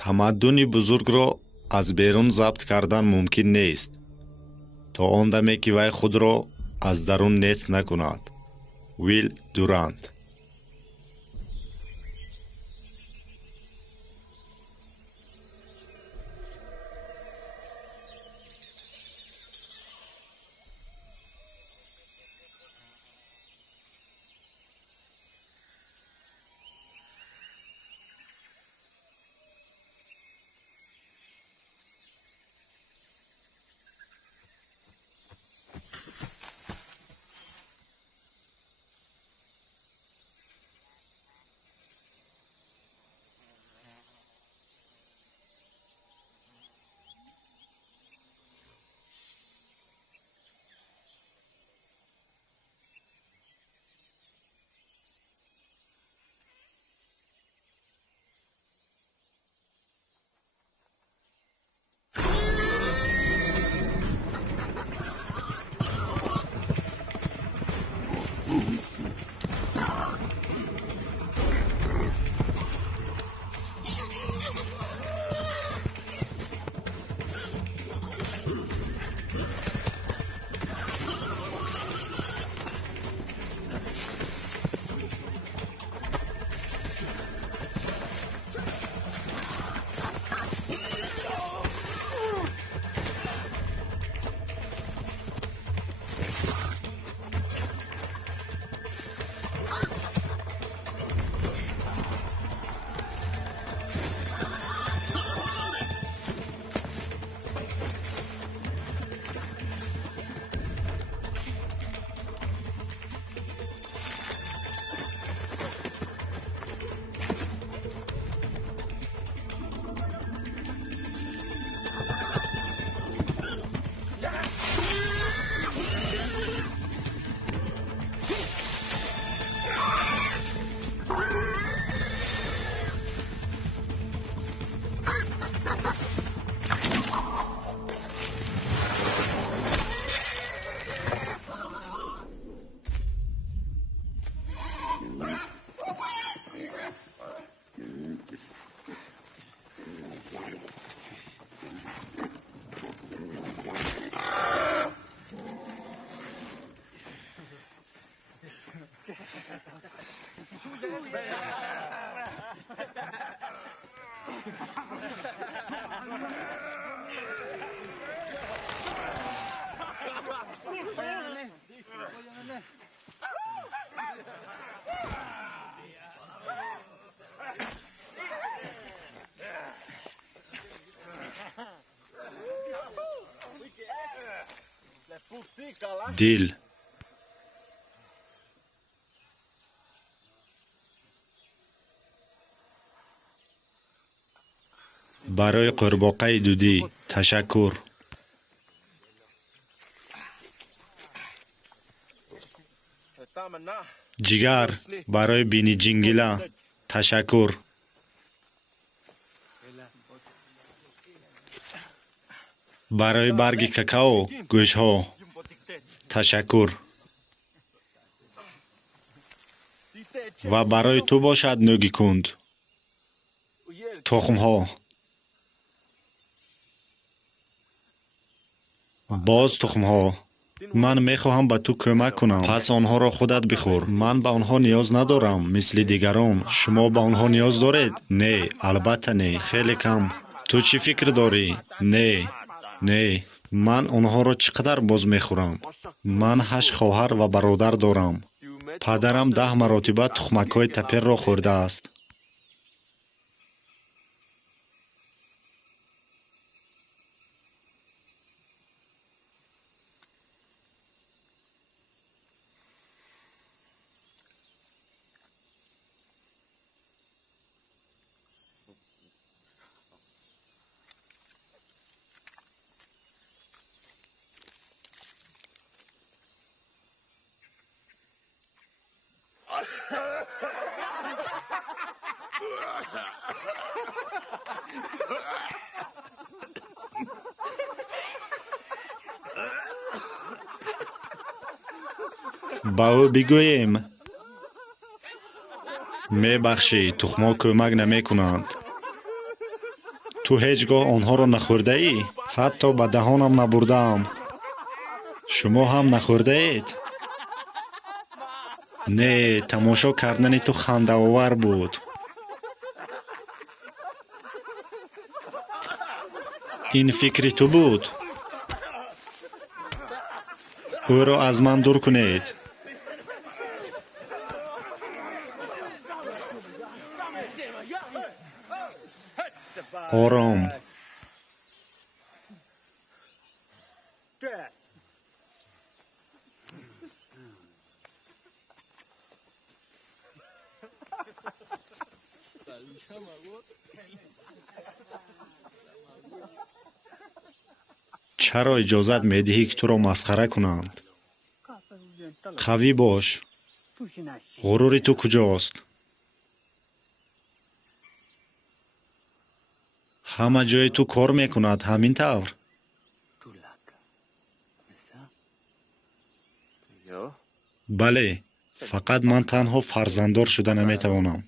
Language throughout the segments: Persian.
тамаддуни бузургро аз берун забт кардан мумкин нест то он даме ки вай худро аз дарун нест накунад. Вил Дурант. دیل برای قورباغه دودی تشکر. جگر برای بینی جنگیلا تشکر. برای برگ کاکائو گوش ها تشکر. و برای تو باشد نوگی کند تخم ها. باز تخم ها. من میخواهم به تو کمک کنم پس آنها را خودت بخور. من به آنها نیاز ندارم مثل دیگران. شما به آنها نیاز دارید؟ نه البته نه، خیلی کم. تو چی فکر داری؟ نه من آنها را چقدر باز میخورم. من 8 خواهر و برادر دارم. پدرم 10 مرتبه تخمک‌های تپر را خورده است. با او بگوییم میبخشی تخما کمک نمی کنند. ту ҳеҷ гоҳ онҳоро нахӯрдаӣ? ҳатто бадаҳонам набурдаам. шумо ҳам нахӯрдаед? Не, тамошо кардани ту хандаовар буд. ин фикри ту буд? ӯро аз ман дур кунед. ором. чаро иҷозат медиҳӣ ки туро масхара кунанд? қавӣ бош. ғурури ту куҷост? ҳама ҷои ту кор мекунад ҳамин тавр? бале, фақат ман танҳо фарзанддор шуда наметавонам.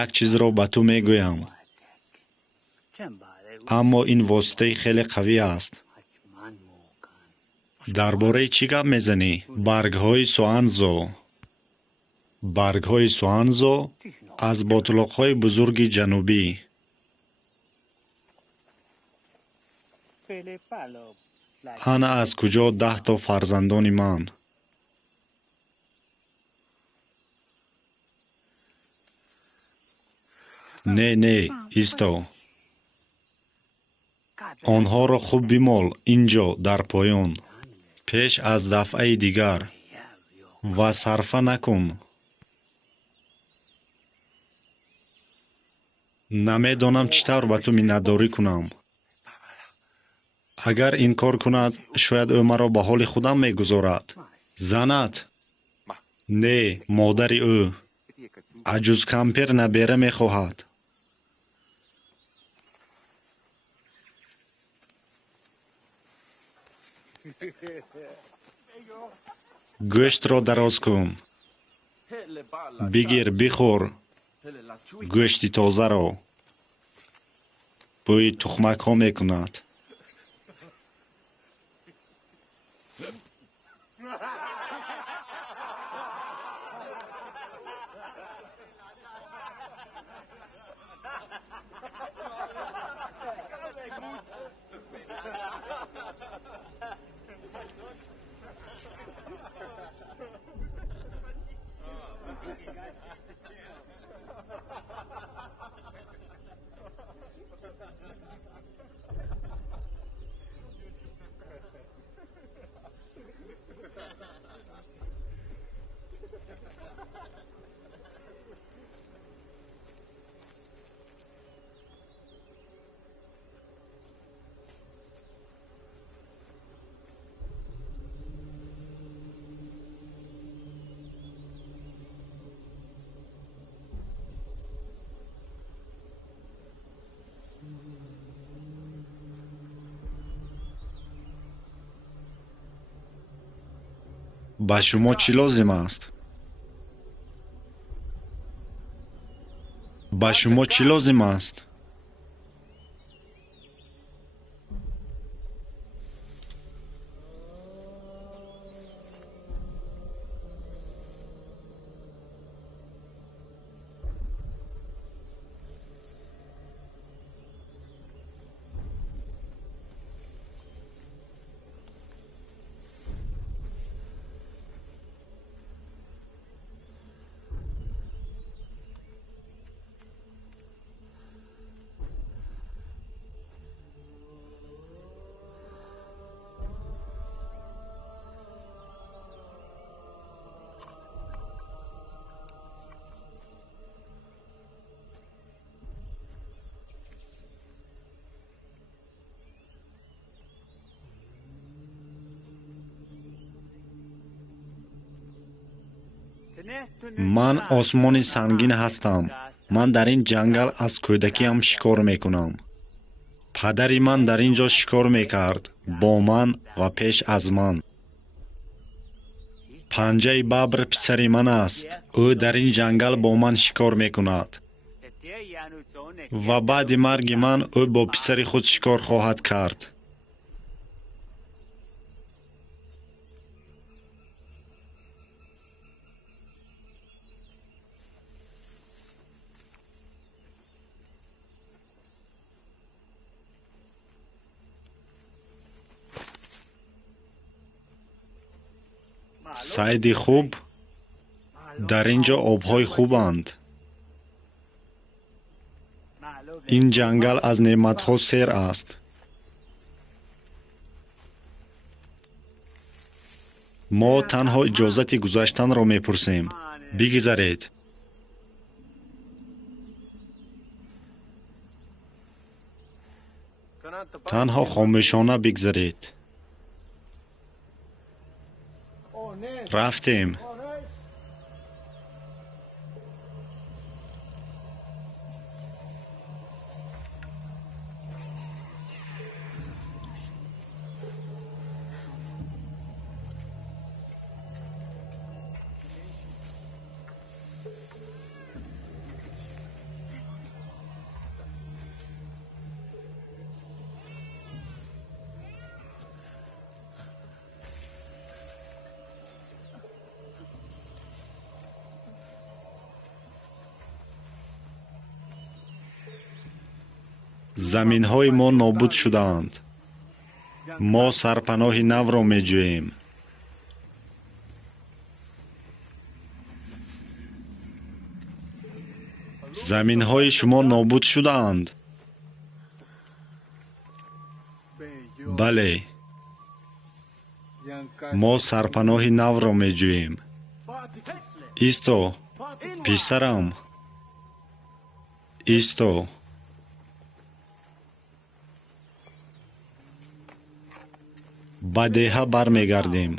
як чизро ба ту мегӯям. аммо ин воситаи хеле қавӣ аст. дар бораи чӣ гап мезанӣ? баргҳои суанзо. баргҳои суанзо аз ботулоқҳои бузурги ҷанубӣ. ана аз куҷо 10 то фарзандони ман? не, исто. онҳоро хуб бимол инҷо дар поён, пеш аз дафъаи дигар, ва сарфа накун. намедонам чӣ тавр ба ту миннатдорӣ кунам. агар ин кор кунад, шояд ӯ маро ба ҳоли худам мегузорад. занат? Не, модари ӯ. аҷуз кампир набера мехоҳад. гӯштро дароз кун. бигир, бихӯр гӯшти тозаро. бӯи тухмакҳо мекунад. ба шумо чӣ лозим аст? ба шумо чӣ лозим аст? ман осмони сангин ҳастам. ман дар ин ҷангал аз кӯдакиам шикор мекунам. падари ман дар ин ҷо шикор мекард, бо ман ва пеш аз ман. پنجه ببر پسر من است. او در این جنگل با من شکار میکند و بعد مرگ من او با پسر خود شکار خواهد کرد. صید خوب، در اینجا آبهای خوبند. این جنگل از نعمتها سیر است. ما تنها اجازت گذشتن را میپرسیم. بگذرید. تنها خاموشانه بگذرید. رفتیم. زمین‌های ما نابود شدند. ما سرپناه نو را می‌جوییم. زمین‌های شما نابود شدند. بله. ما سرپناه نو را می‌جوییم. ایستو، پسرم. ایستو. به دیه برمیگردیم.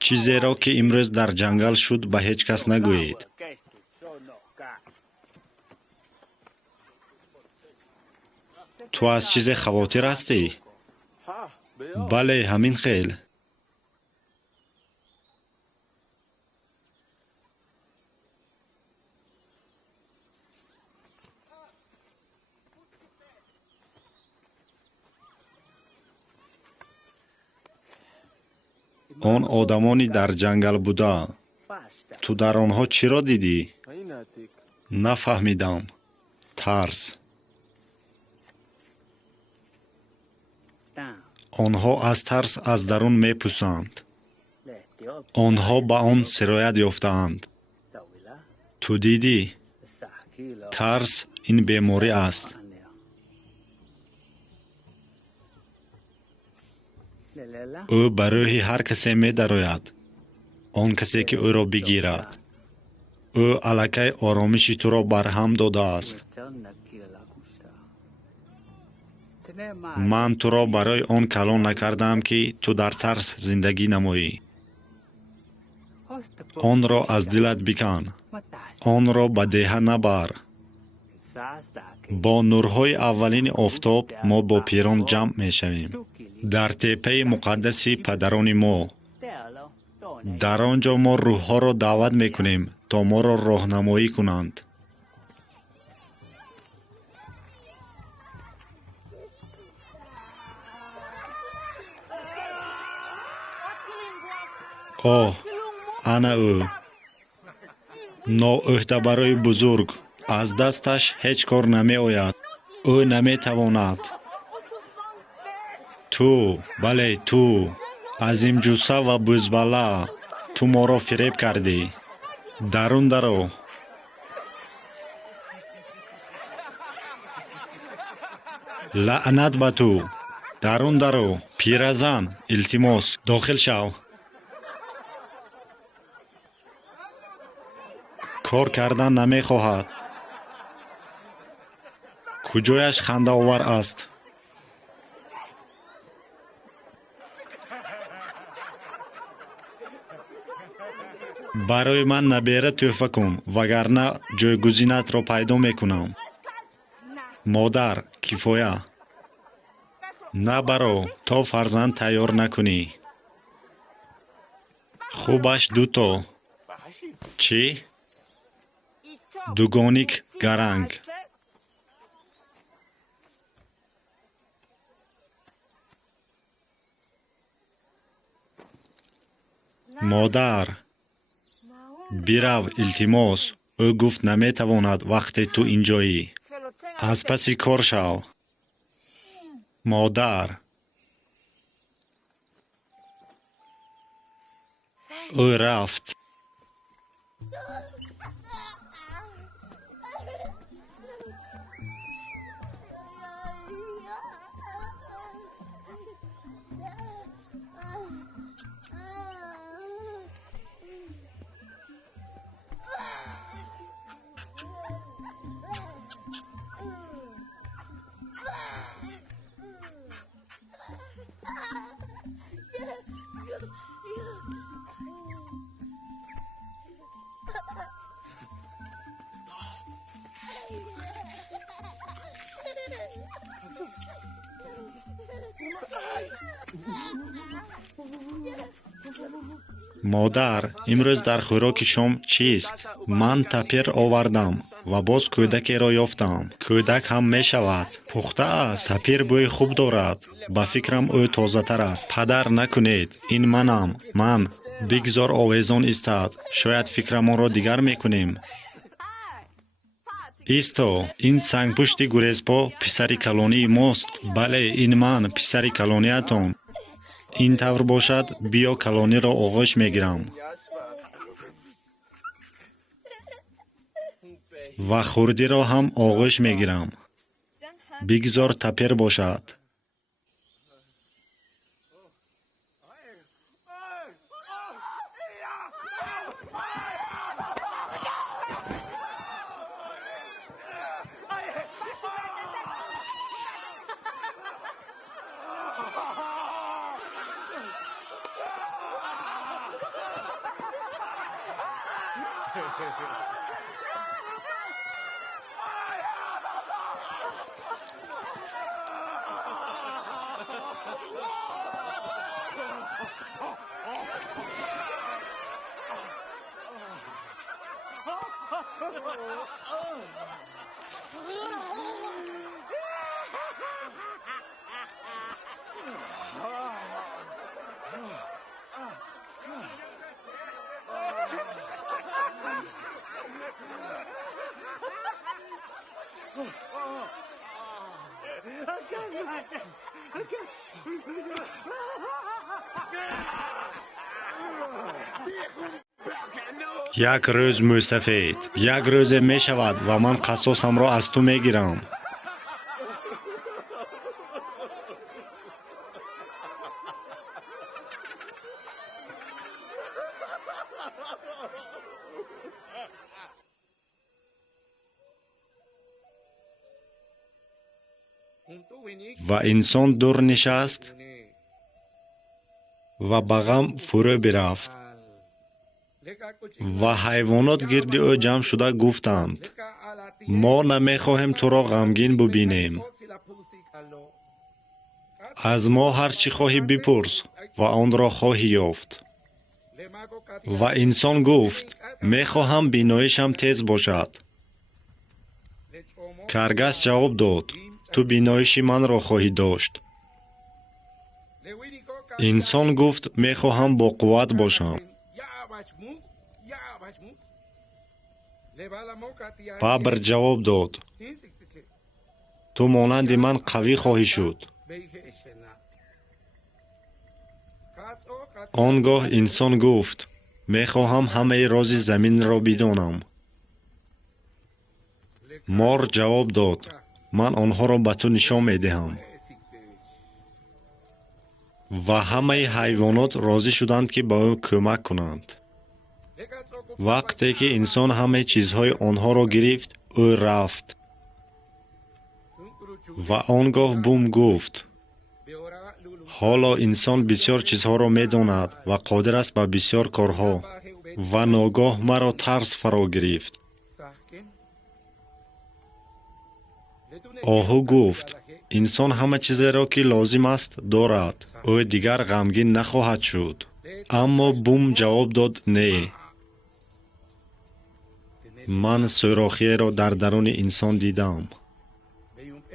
چیزی را که امروز در جنگل شد به هیچ کس نگویید. تو از چیز خواطر هستی؟ بله، همین خیل. آن آدمانی در جنگل بوده. تو در آنها چی را دیدی؟ نفهمیدم. ترس. آنها از ترس از درون میپوسند. آنها به آن سرایت یافتند. تو دیدی؟ ترس این بیماری است. او برای هر کسی می درآید. آن کسی که او را بگیرد. او الکی آرامش تو را برهم داده است. من تو را برای آن کلان نکردم که تو در ترس زندگی نمایی. آن را از دلت بکن. آن را به دیه نبر. با نورهای اولین آفتاب ما با پیران جمع می شویم. در تپه مقدس پدران ما. در آنجا ما روح‌ها را دعوت می کنیم تا ما را راهنمایی کنند. آه، انا او. نااهده برای بزرگ. از دستش هیچ کار نمی آید. او نمی تواند. تو، بله تو. عظیم جوسه و بزبله. تو ما را فریب کردی. درون درو. لعنت به تو. درون درو. پیرزن التماس داخل شو. کار کردن نمی خواهد. کجایش خنده آور است. برای من نبیره تحفه کن وگرنه جایگزینت را پیدا میکنم. مادر کفایه نبرو تا فرزند تیار نکنی. خوبش دوتا. چی؟ دوگانیک گرنگ. مادر بیرو التماس. او گفت نمیتواند وقتی تو اینجایی. از پسی کار شو. مادر او رفت. مادر امروز در خوراک شام چیست؟ من تپیر آوردم و باز کودکی را یافتم. کودک هم می شود. پخته است. تپیر بوی خوب دارد. با فکرم او تازه تر است. پدر نکنید. این منم. من. بگذار آویزان استاد. شاید فکرمان را دیگر میکنیم. ایستا. این سنگ پشت گریزپا پسری کلانی ماست. بله این من پسری کلانیتان. این طور باشد بیا کلانی را آغوش میگیرم و خوردی را هم آغوش میگیرم. بگذار تپیر باشد. یک روز موسفید. یک روز می شود و من قصاصم را از تو می گیرم. و انسان دور نشست و به غم فرو برفت و حیوانات گرد او جمع شده گفتند ما نمیخواهیم تو را غمگین ببینیم. از ما هر چی خواهی بپرس و آن را خواهی یافت. و انسان گفت میخواهم بینایشم تیز باشد. کرگس جواب داد تو بینایش من را خواهی داشت. انسان گفت میخواهم با قوت باشم. ببر جواب داد تو مانند من قوی خواهی شد. آنگاه انسان گفت میخواهم همه راز زمین را بدانم. مار جواب داد من آنها را به تو نشان میدهم. و همه حیوانات راضی شدند که به او کمک کنند. وقتی که انسان همه چیزهای آنها را گرفت، او رفت. و آنگاه بوم گفت: حالا انسان بسیار چیزها را می داند و قادر است به بسیار کارها. و ناگاه مرا ترس فرا گرفت. آهو گفت: انسان همه چیزی را که لازم است دارد. او دیگر غمگین نخواهد شد. اما بوم جواب داد: نه. من سوراخی را در درون انسان دیدم.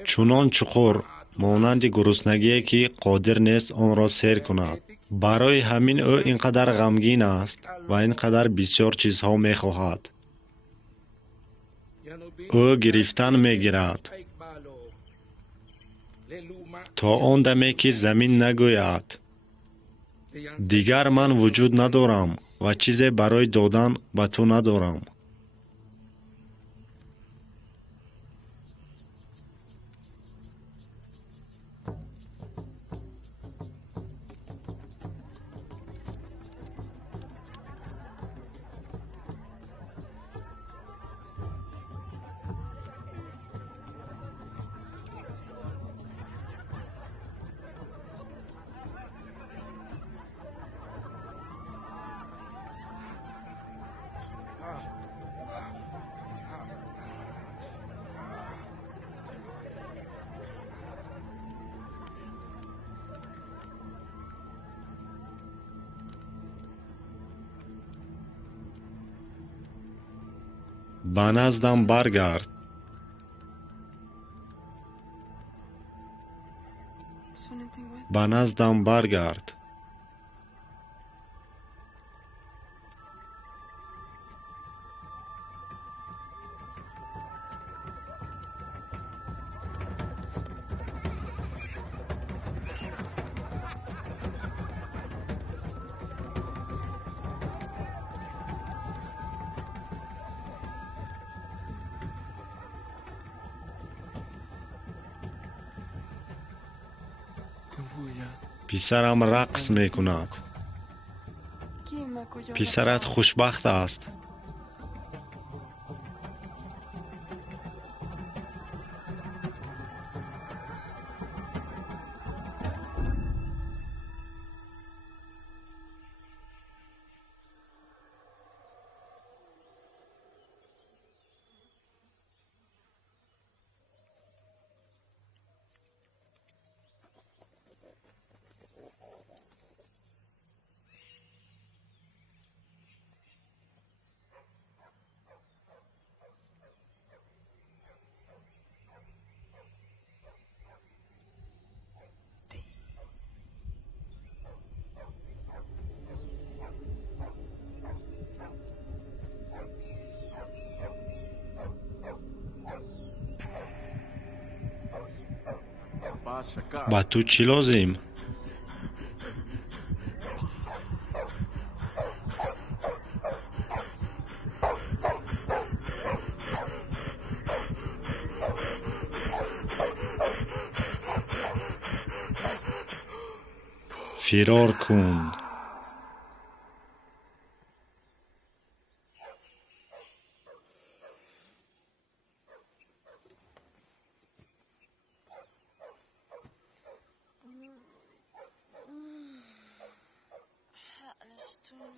چنان چخور مانند گرسنگی که قادر نیست آن را سیر کند. برای همین او اینقدر غمگین است و اینقدر بسیار چیزها می خواهد. او گرفتن می گیرد تا آن دمی که زمین نگوید دیگر من وجود ندارم و چیزی برای دادن به تو ندارم. به نزدم برگرد. به نزدم برگرد. پسرم رقص می کند. پسرت خوشبخت است. با تو چی لازم؟ فرار کن.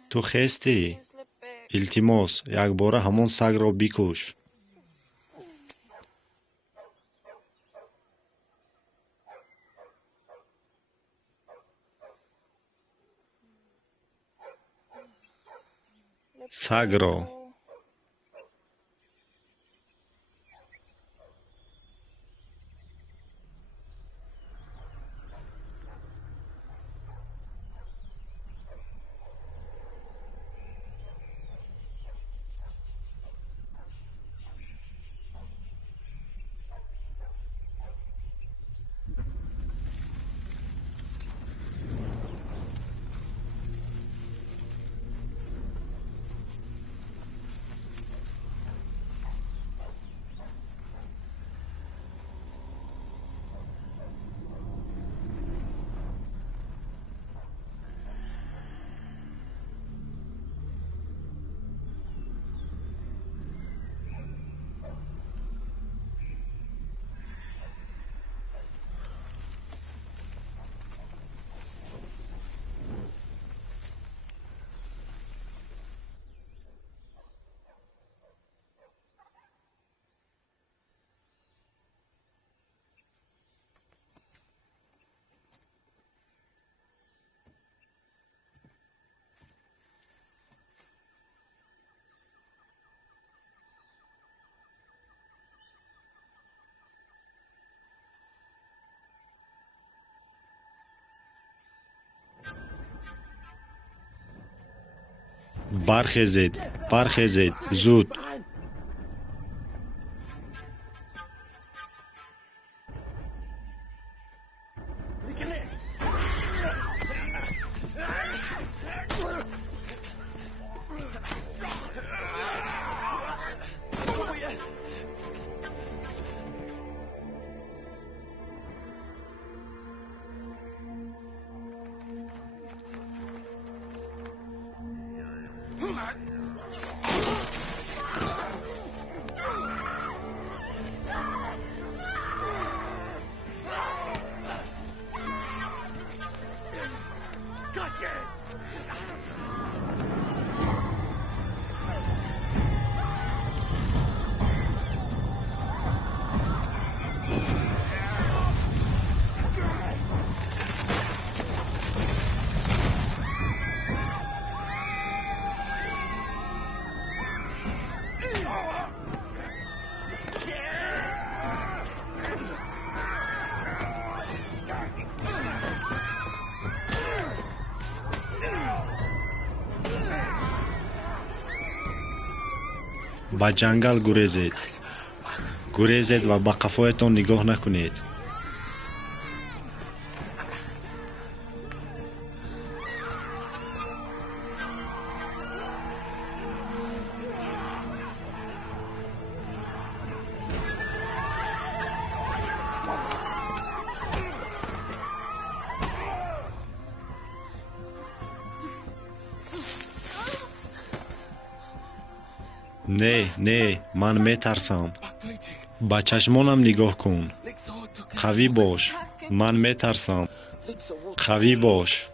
تو خستی؟ التماس یک بار همان سگ را بکش. سگ را. برخیزید برخیزید زود با جنگل گریزید گریزید و با قفایتان نگاه نکنید نه من میترسم با چشمانم نگاه کن قوی باش من میترسم قوی باش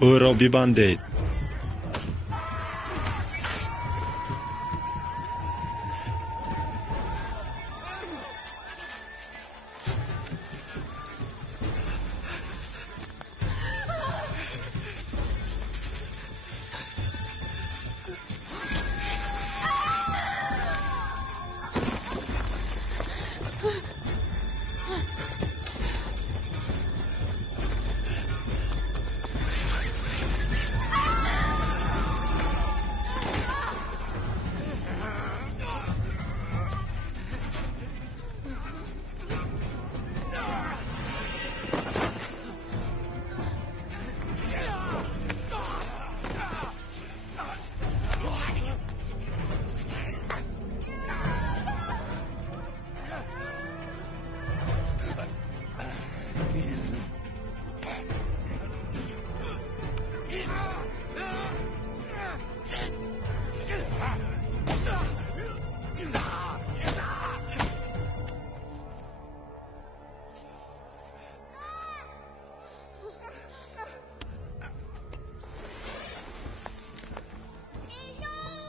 او را ببندید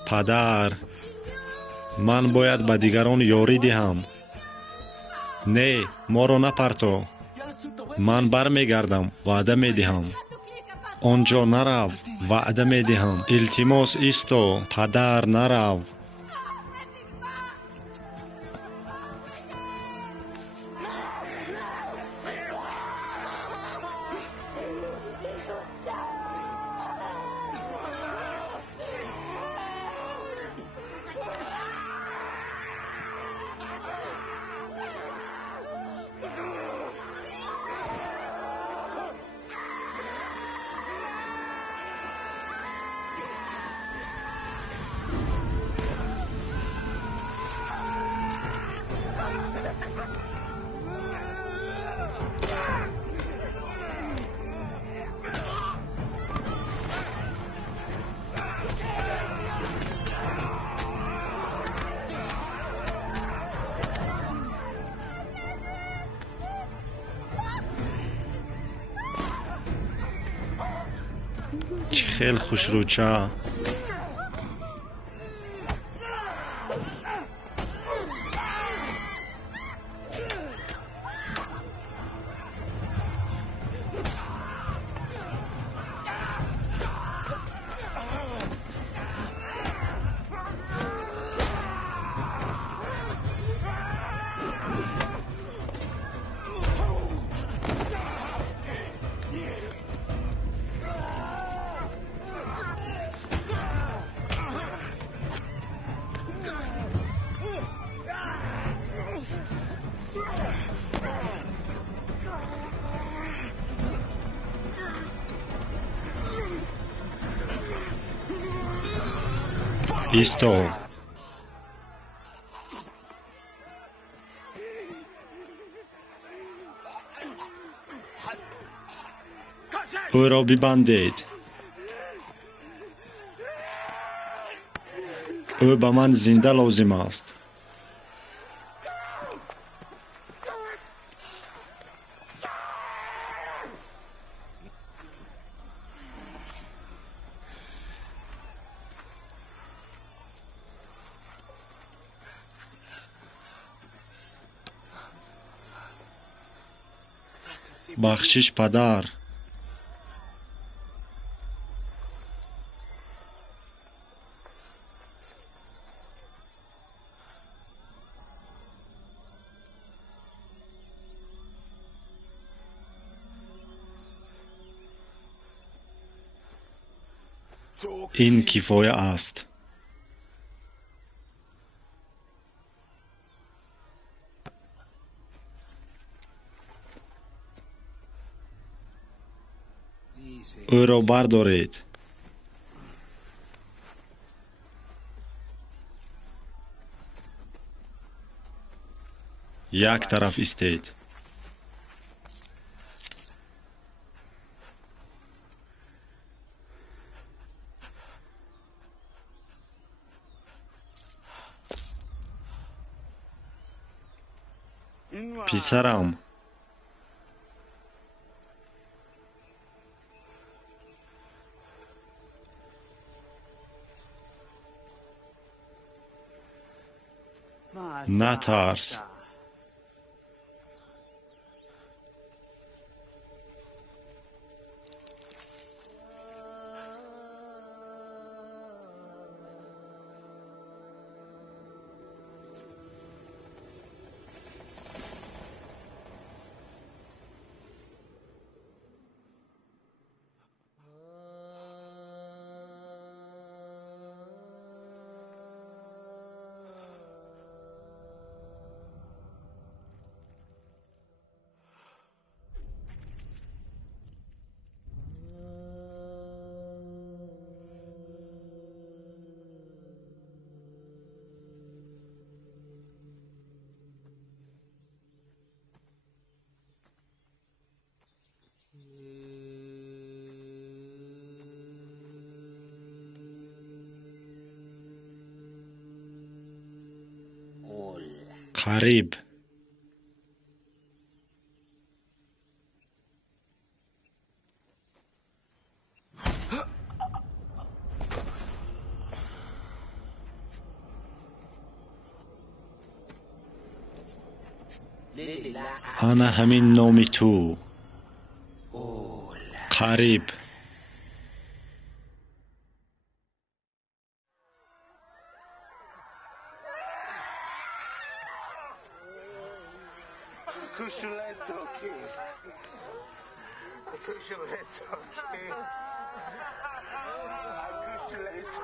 پدر من باید به دیگران یاری دهم نه ما را نپرتو من برمیگردم وعده میدهم آنجا نرو وعده میدهم التماس ایستو پدر نرو خیلی خوش روچه. ایستو. او را ببندید. او به من زنده لازم است. بخشش پدر. این کفایه است. او را بردارید. یک طرف ایستید. پسرم. نترس. قریب. انا همین نام تو. قریب.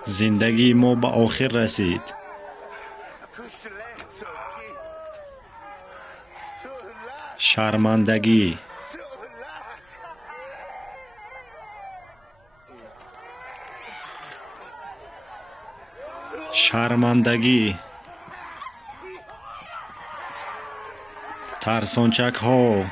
زندگی ما به آخر رسید. شرمندگی. شرمندگی. ترسانچک ها.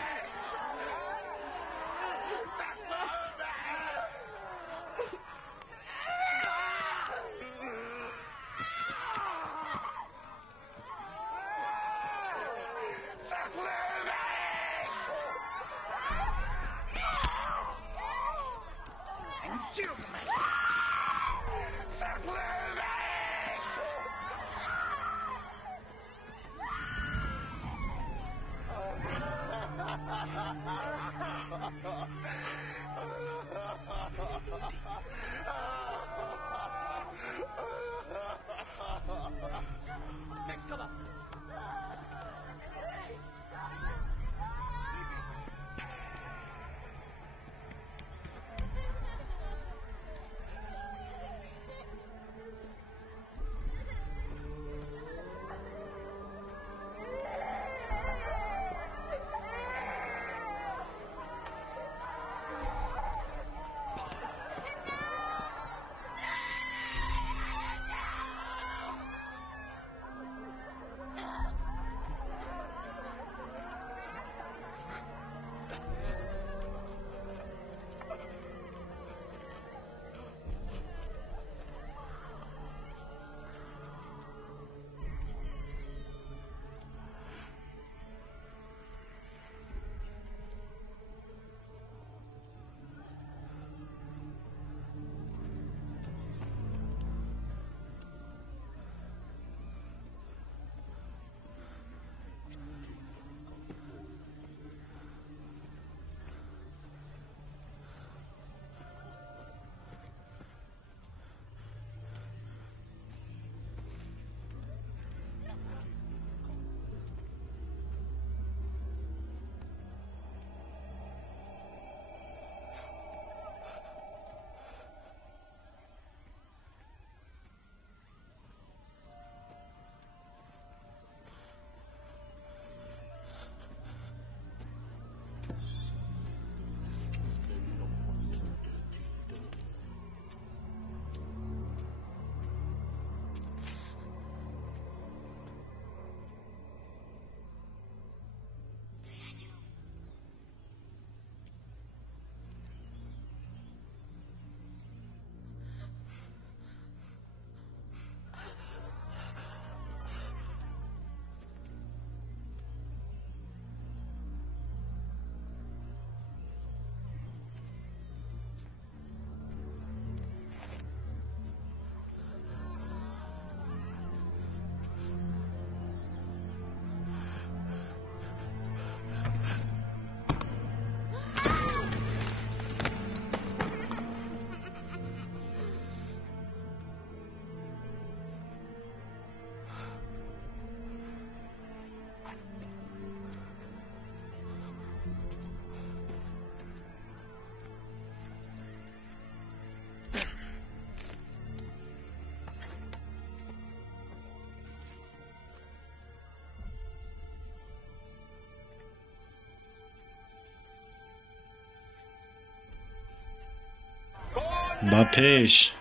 با پیش.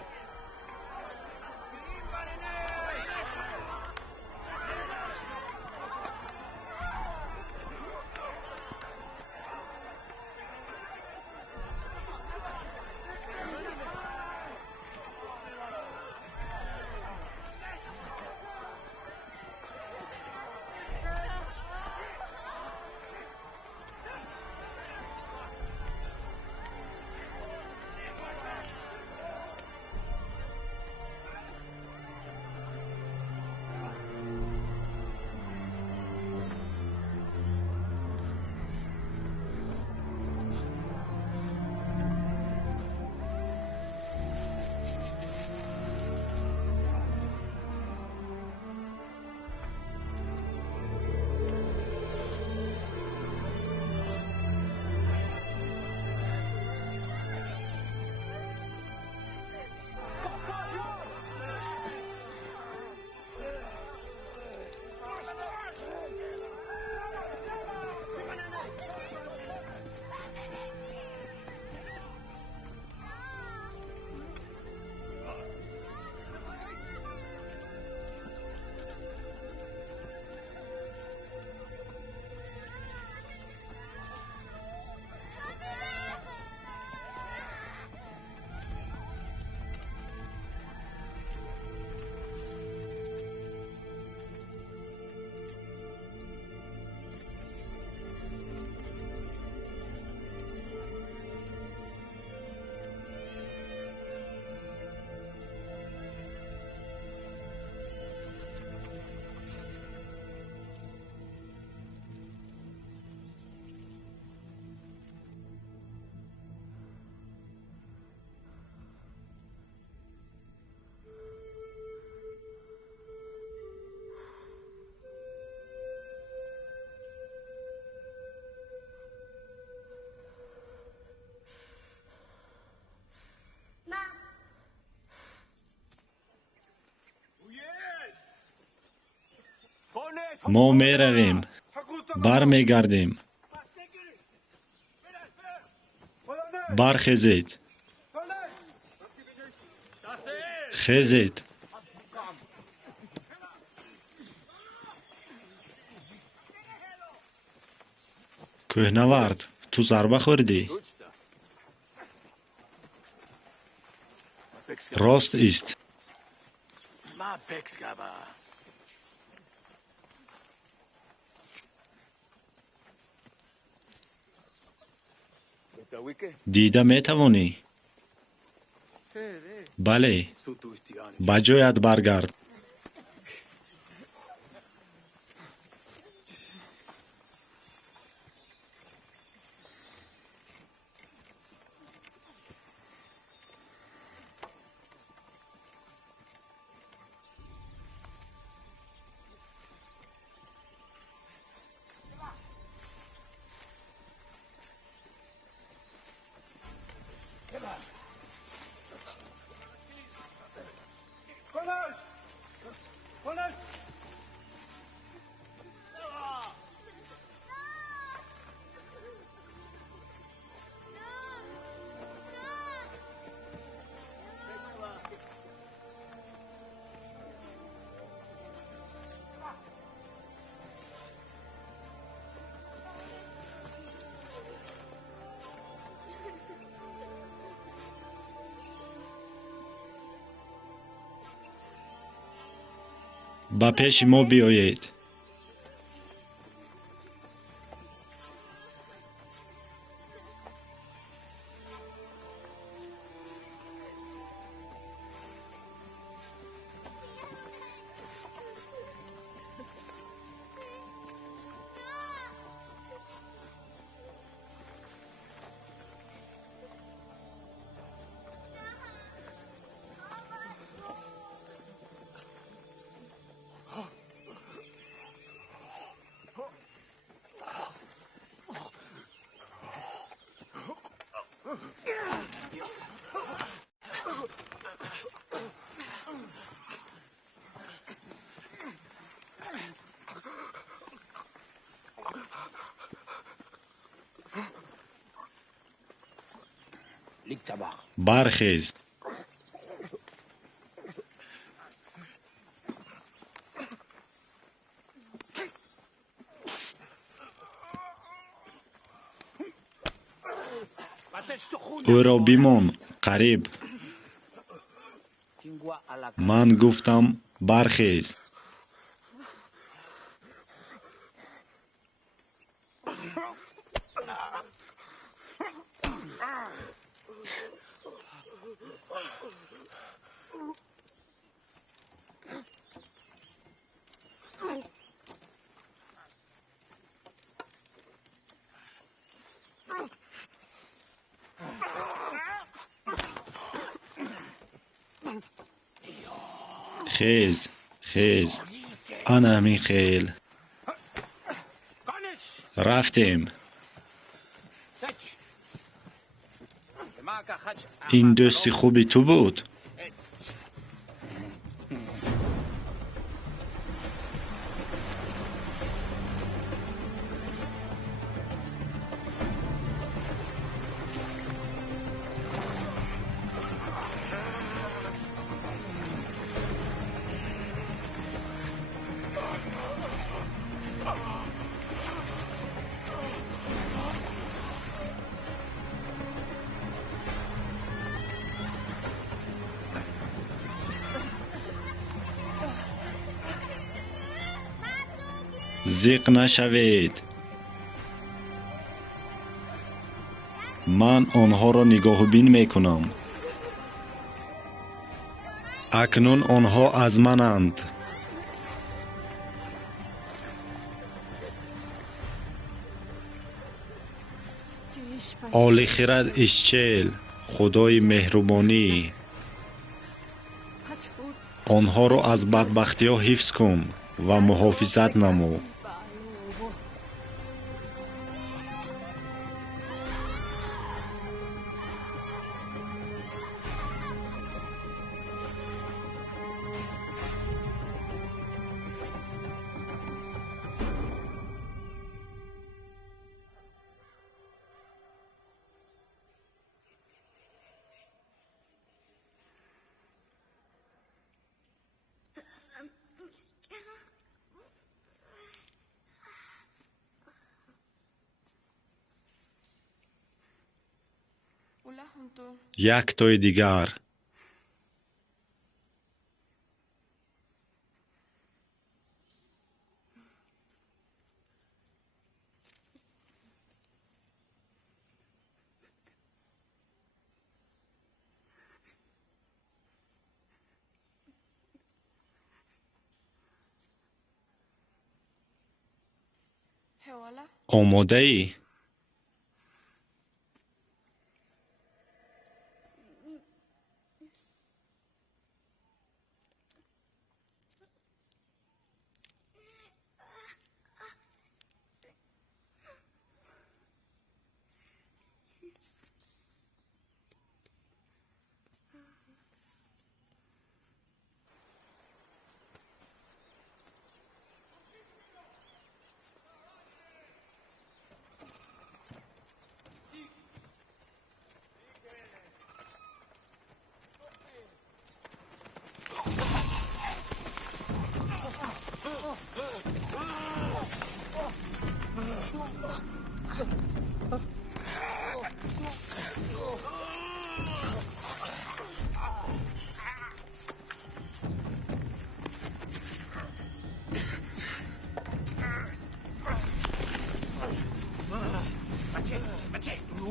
ما می رویم. برمیگردیم. برخیزید. خیزید. کوهنورد، تو ضربه خوردی. راست است. دیده می توانی؟ بله. به جایت برگرد. به پیش ما بیایید. برخیز. او را بیمان قریب. من گفتم برخیز. خیز خیز. آنا میخیل. رفتیم. این دوستی خوبی تو بود. زیق نشوید. من آنها را نگاه بین می کنم. اکنون آنها از منند. آل خرد اشچیل، خدای مهربانی، آنها را از بدبختی ها حفظ کن و محافظت نمو. یک توی دیگر. آماده ای؟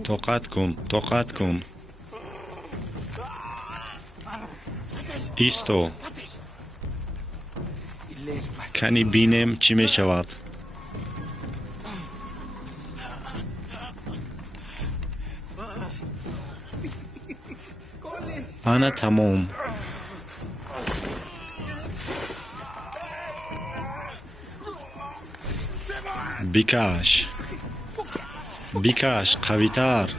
طاقت کن، طاقت کن. ایستو. کنی بینم چی می شود. انا تمام. بیکش. بیکش قوی تر.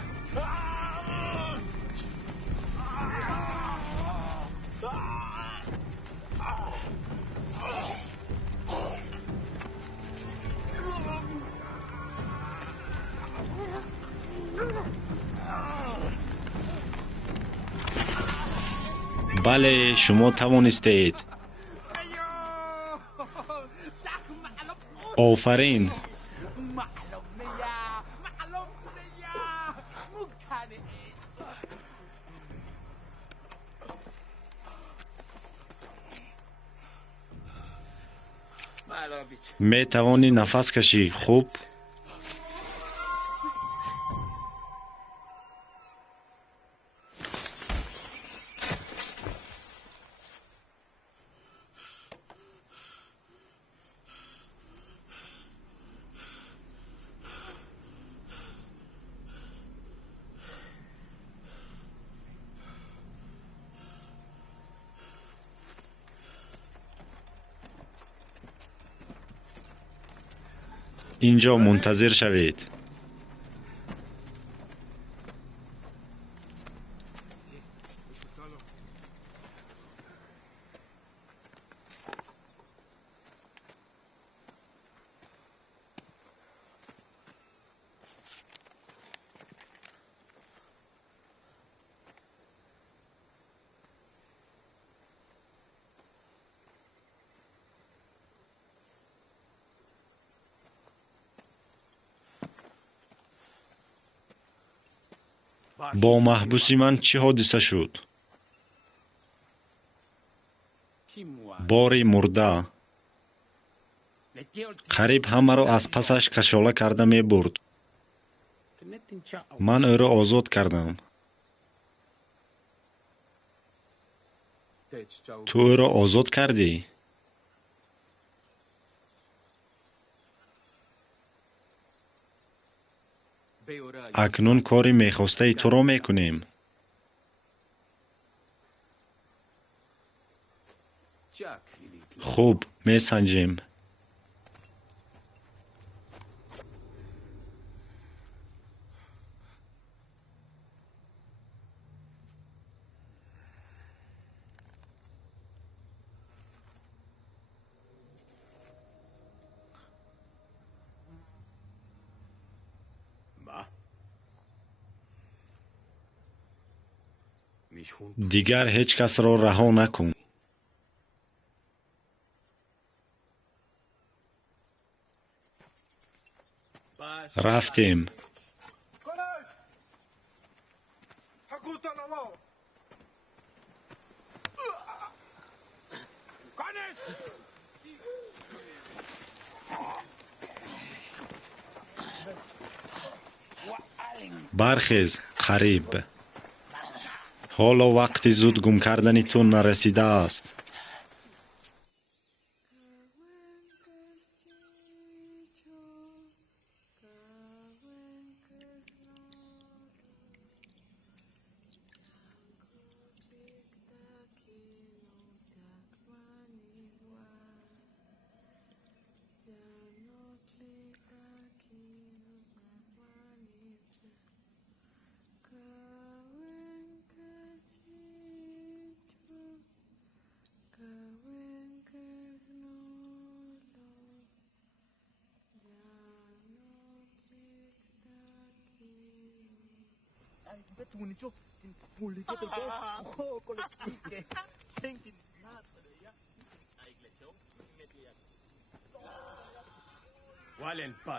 بله شما توانستید. آفرین. می توانی نفس کشی. خوب. اینجا منتظر شوید. با محبوسی من چه حادثه شد؟ باری مرده. قریب همه را از پسش کشاله کرده می برد. من او را آزاد کردم. تو او را آزاد کردی؟ اکنون کاری میخواسته تو را میکنیم. خوب میسنجیم. دیگر هیچ کس را رها نکن. رفتیم. برخیز قریب. حالا وقت زود گم کردن تو نرسیده است.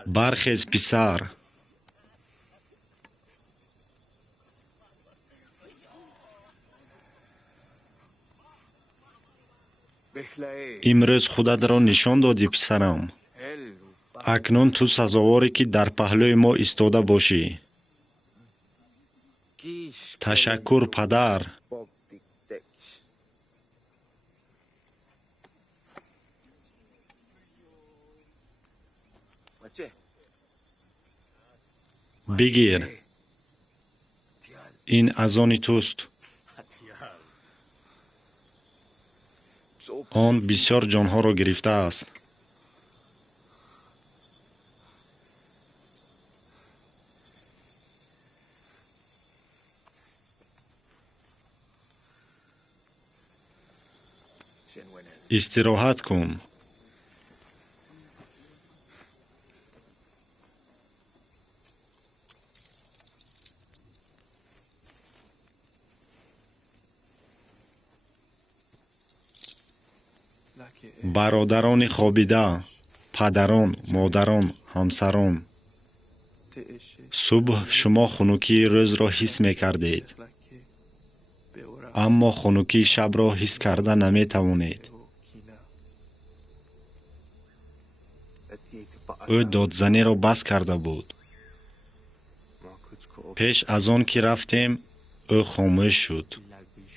برخیز پسر. امروز خودت را نشان دادی پسرم. اکنون تو سزاواری که در پهلوی ما ایستاده باشی. تشکر پدر. بگیر. این از آن توست. آن بسیار جانها را گرفته است. استراحت کن. برادران خوابیده، پدران، مادران، همسران. صبح شما خنکی روز را حس می کردید. اما خنکی شب را حس کرده نمی توانید. او دادزنی را بس کرده بود. پیش از آن که رفتیم او خاموش شد.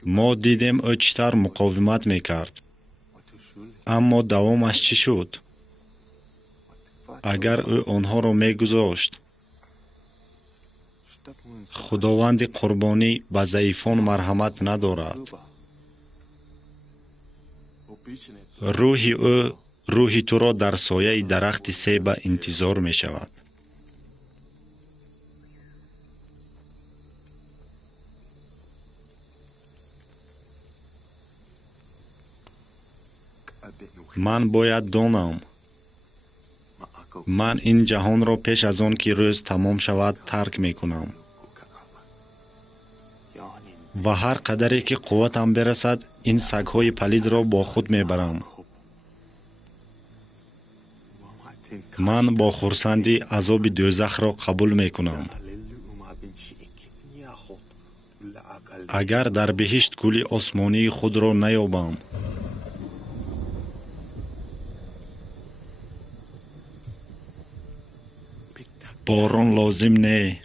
ما دیدیم او چطور مقاومت می کرد. اما دوامش چی شد؟ اگر او آنها را می گذاشت. خداوند قربانی به ضعیفان مرحمت ندارد. روح تو را در سایه درخت سیب انتظار می شود. من باید دانم. من این جهان را پیش از آن که روز تمام شود ترک می کنم. و هر قدری که قوتم برسد این سگ‌های پلید را با خود می برم. من با خرسندی عذاب دوزخ را قبول می کنم. اگر در بهشت گل آسمانی خود را نیابم. باران لازم نه.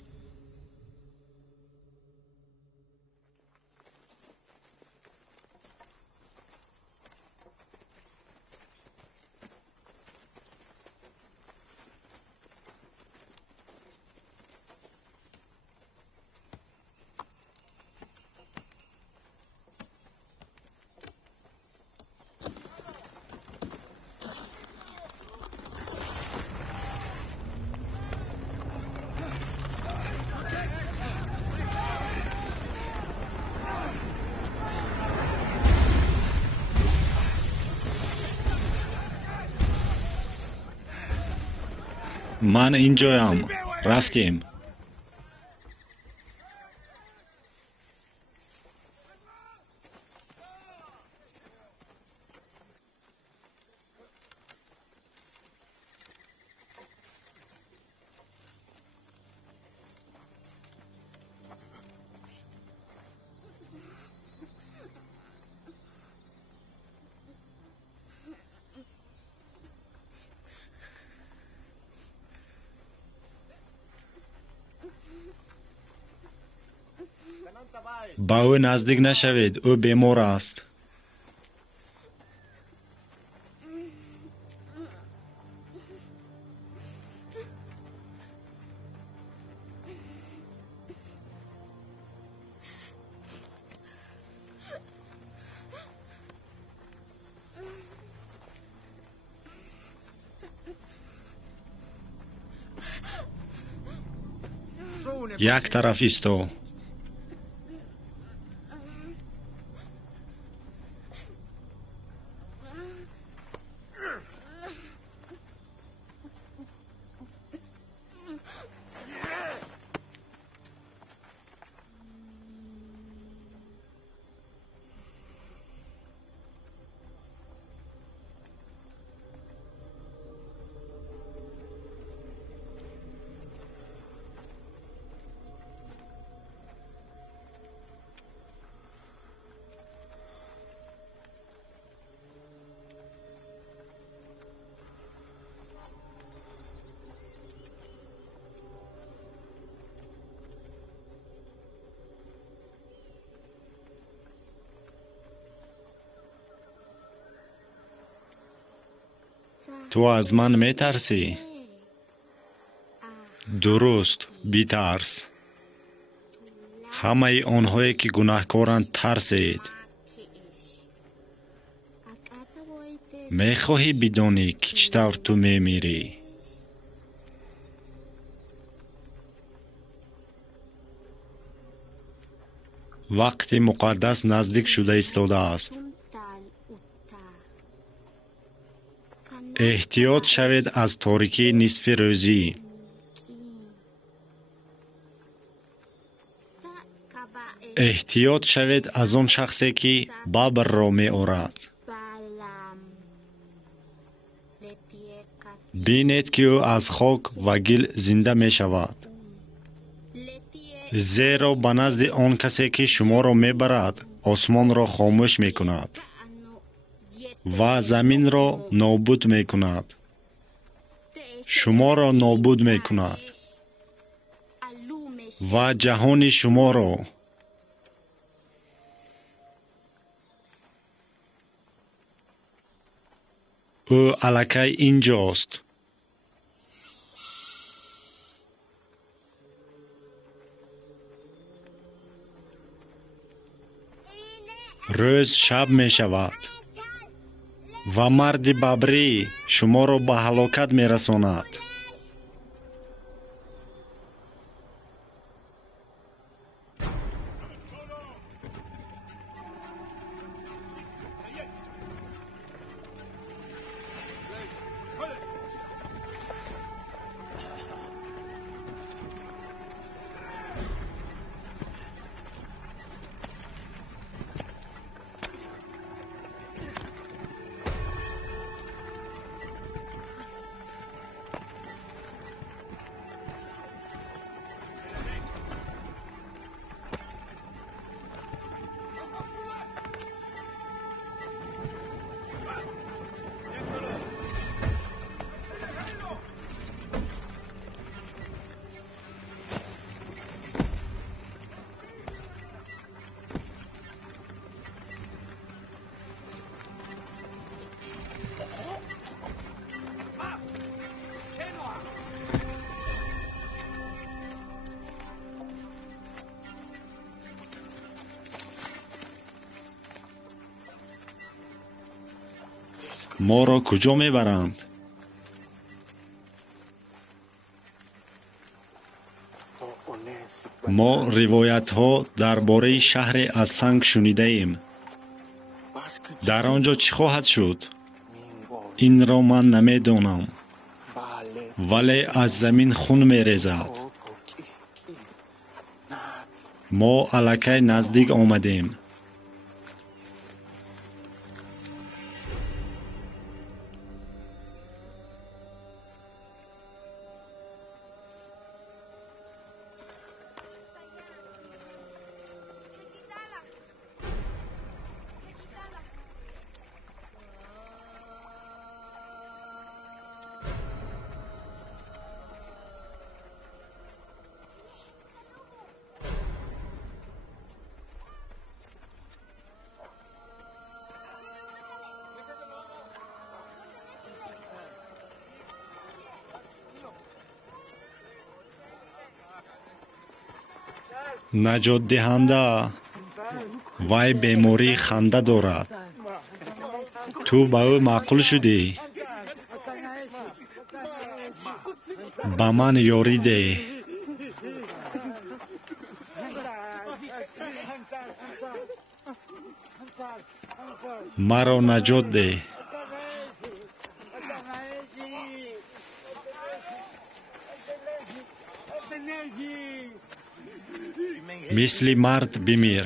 من اینجایم. رفتیم. ба ӯ наздик нашавед, ӯ бемор аст. як тараф исто. تو از من میترسی؟ درست، بیترس. همه آنهایی که گناهکارند ترسید. میخواهی بدانی که چطور تو میمیری؟ وقت مقدس نزدیک شده ایستاده است. احتیاط شوید از تاریکی نصف روزی. احتیاط شوید از آن شخصی که ببر را می آورد. بینید که او از خاک و گل زنده می شود. زیرا به نزد آن کسی که شما را می برد آسمان را خاموش می کند و زمین را نابود می کند. شما را نابود می کند و جهان شما را. او الکی اینجاست. روز شب می شود و مرد ببری شما را به هلاکت می رساند. ما را کجا می برند؟ ما روایت ها درباره شهر از سنگ شنیده ایم. در آنجا چی خواهد شد؟ این را من نمی دانم. ولی از زمین خون می ریزد. ما الکی نزدیک آمدیم. наҷот диҳанда вай бемории ханда дорад. ту ба ӯ маъқул шудӣ. ба ман ёрӣ деҳ. маро наҷот деҳ. мисли мард бимир.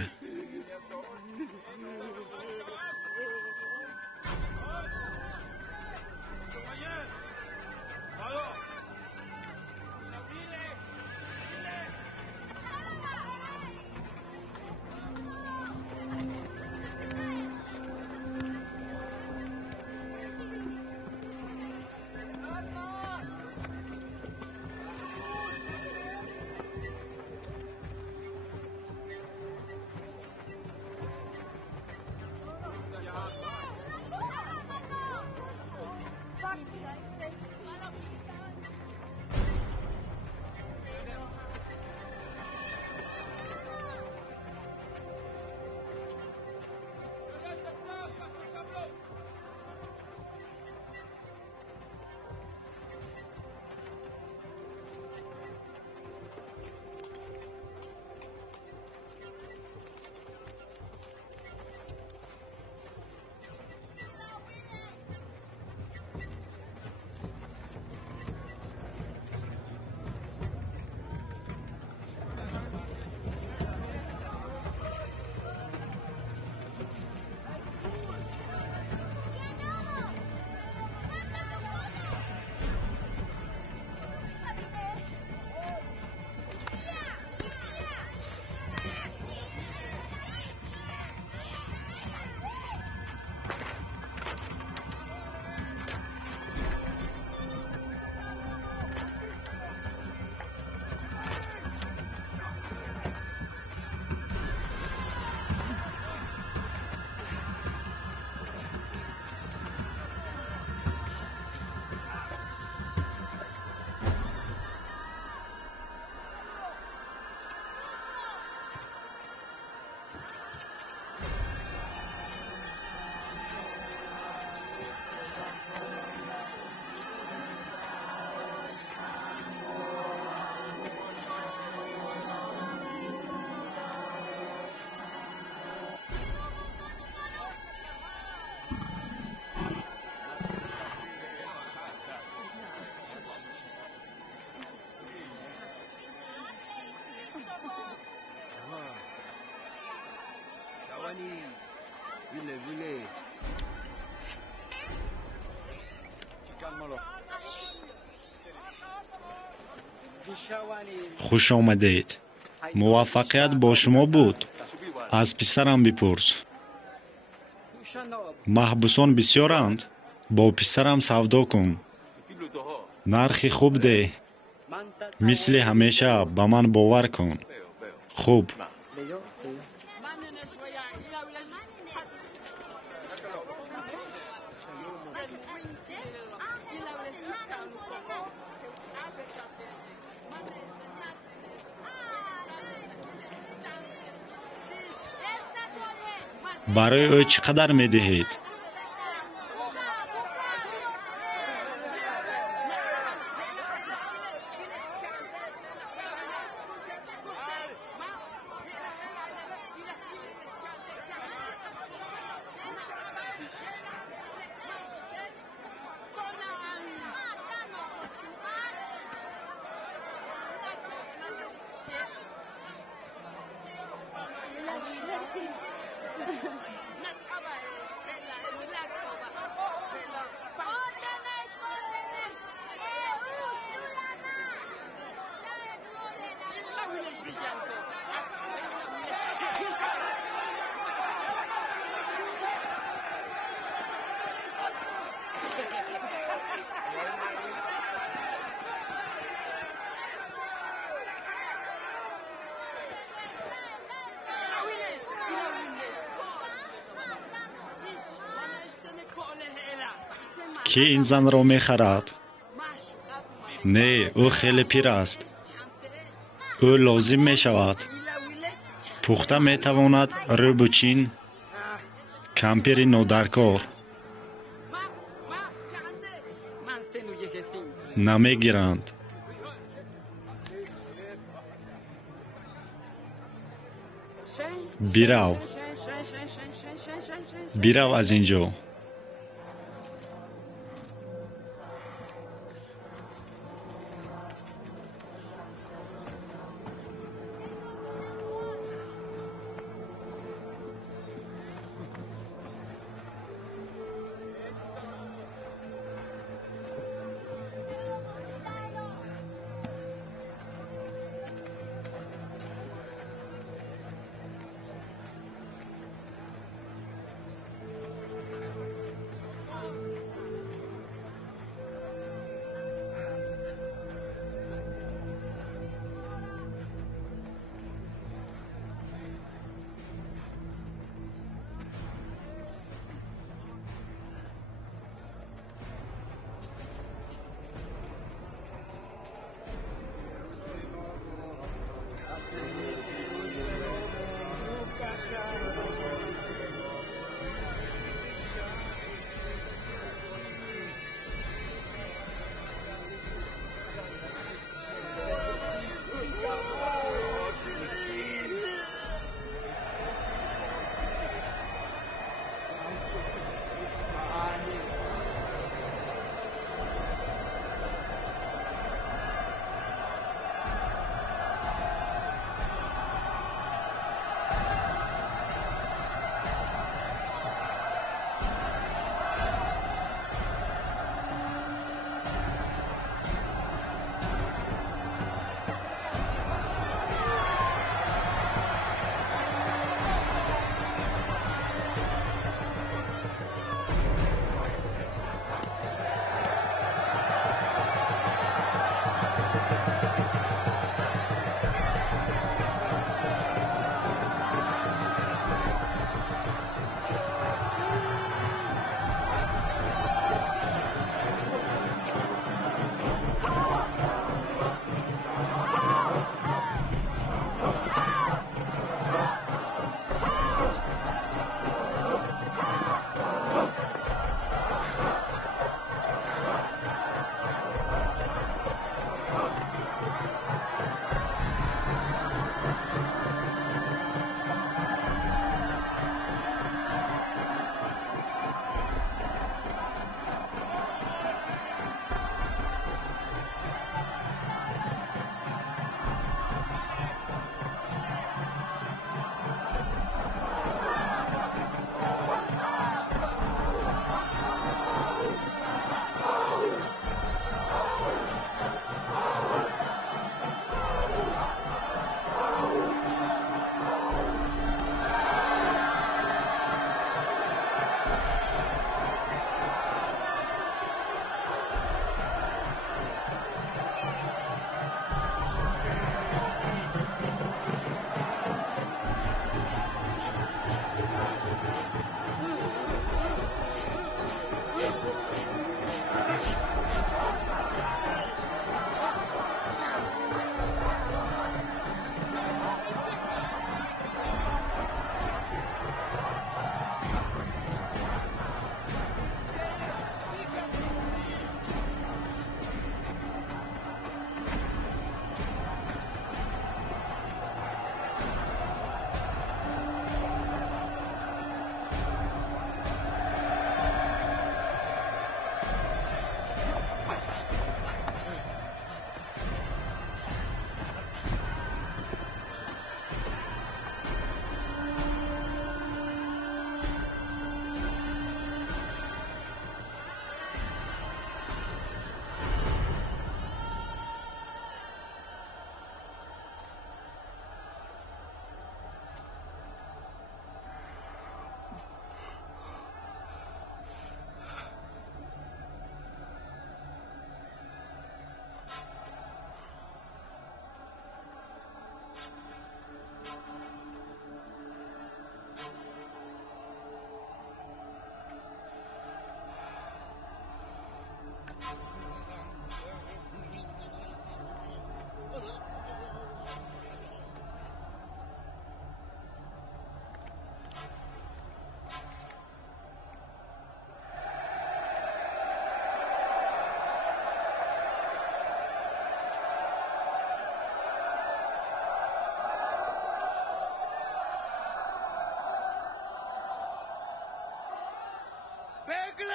خوش آمدید. موفقیت با شما بود. از پسرم بپرس. محبوسان بسیارند. با پسرم سودا کن. نرخ خوب ده. مثل همیشه به من باور کن. خوب. برای او چقدر می دهید؟ کی این زن را می خرد؟ نه، او خیلی پیر است. او لازم می شود. پخته می تواند روبوچین کمپیر نودرکار نمی گیرند. بیراو بیراو از اینجا.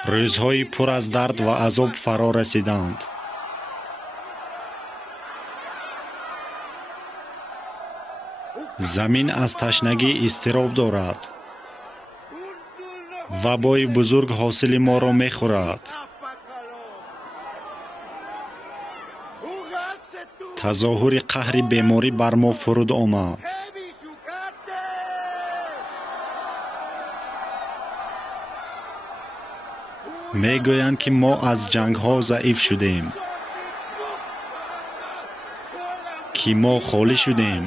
рӯзҳои пур аз дард ва азоб фаро расиданд. замин аз ташнагӣ изтироб дорад. вабои бузург ҳосили моро мехӯрад. тазоҳури қаҳри беморӣ бар мо фуруд омад. мегӯянд ки мо аз ҷангҳо заиф шудем, ки мо холӣ шудем.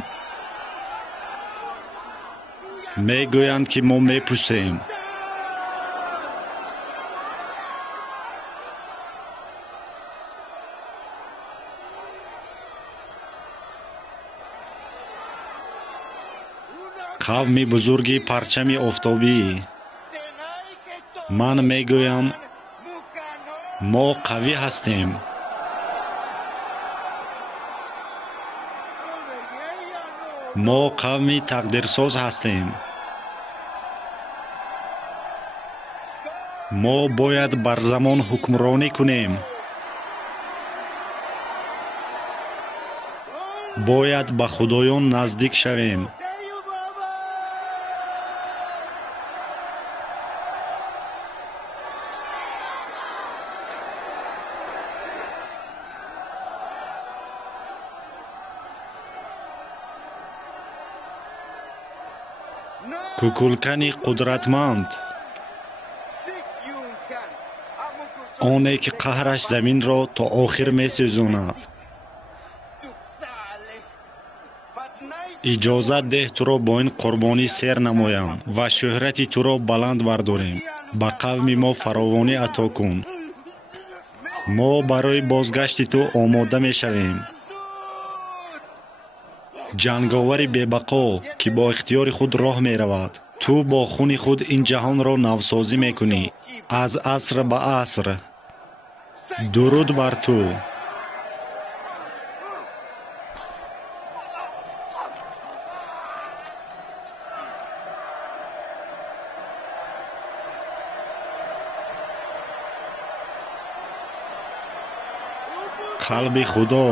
мегӯянд ки мо мепӯсем. қавми бузурги парчами офтобӣ, ман мегӯям, мо қавӣ ҳастем. мо қавми тақдирсоз ҳастем. мо бояд бар замон ҳукмронӣ кунем. бояд ба худоён наздик шавем. кукулкани қудратманд, оне ки қаҳраш заминро то охир месӯзонад. иҷозат деҳ туро бо ин қурбонӣ сер намоям ва шӯҳрати туро баланд бардорем. ба қавми мо фаровонӣ ато кун. мо барои бозгашти ту омода мешавем. ҷанговари бебақо ки бо ихтиёри худ роҳ меравад, ту бо хуни худ ин ҷаҳонро навсозӣ мекунӣ. аз аср ба аср дуруд бар ту. қалби худо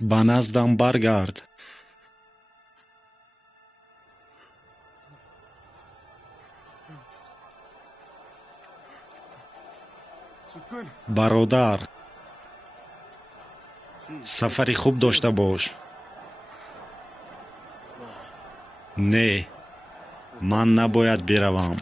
ба наздам баргард. бародар, сафари хуб дошта бош. Не, ман набояд биравам.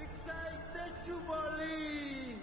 Excited Jubilee!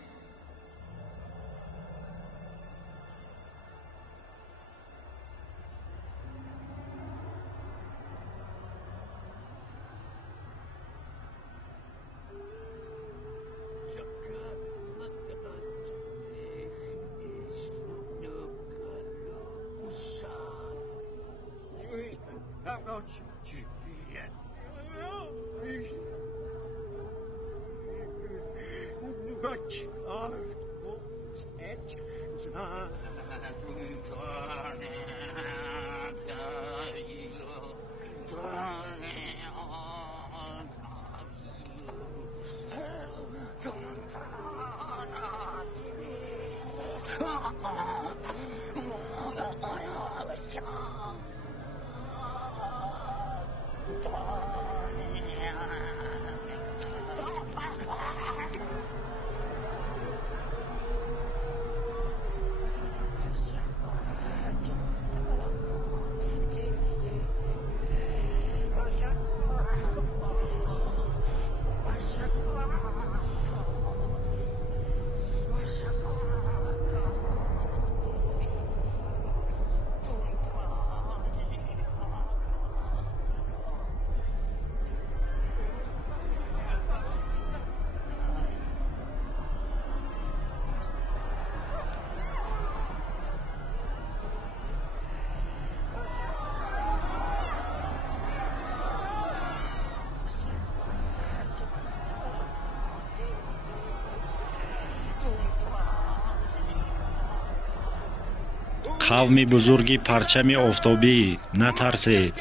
қавми бузурги парчами офтобӣ, натарсед.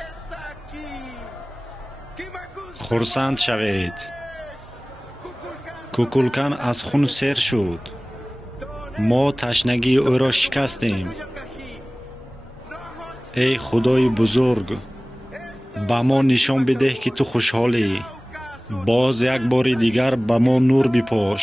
хурсанд шавед. кукулкан аз хун сер шуд. мо ташнагии ӯро шикастем. эй худои бузург, ба мо нишон бидеҳ ки ту хушҳолӣ. боз як бори дигар ба мо нур бипош.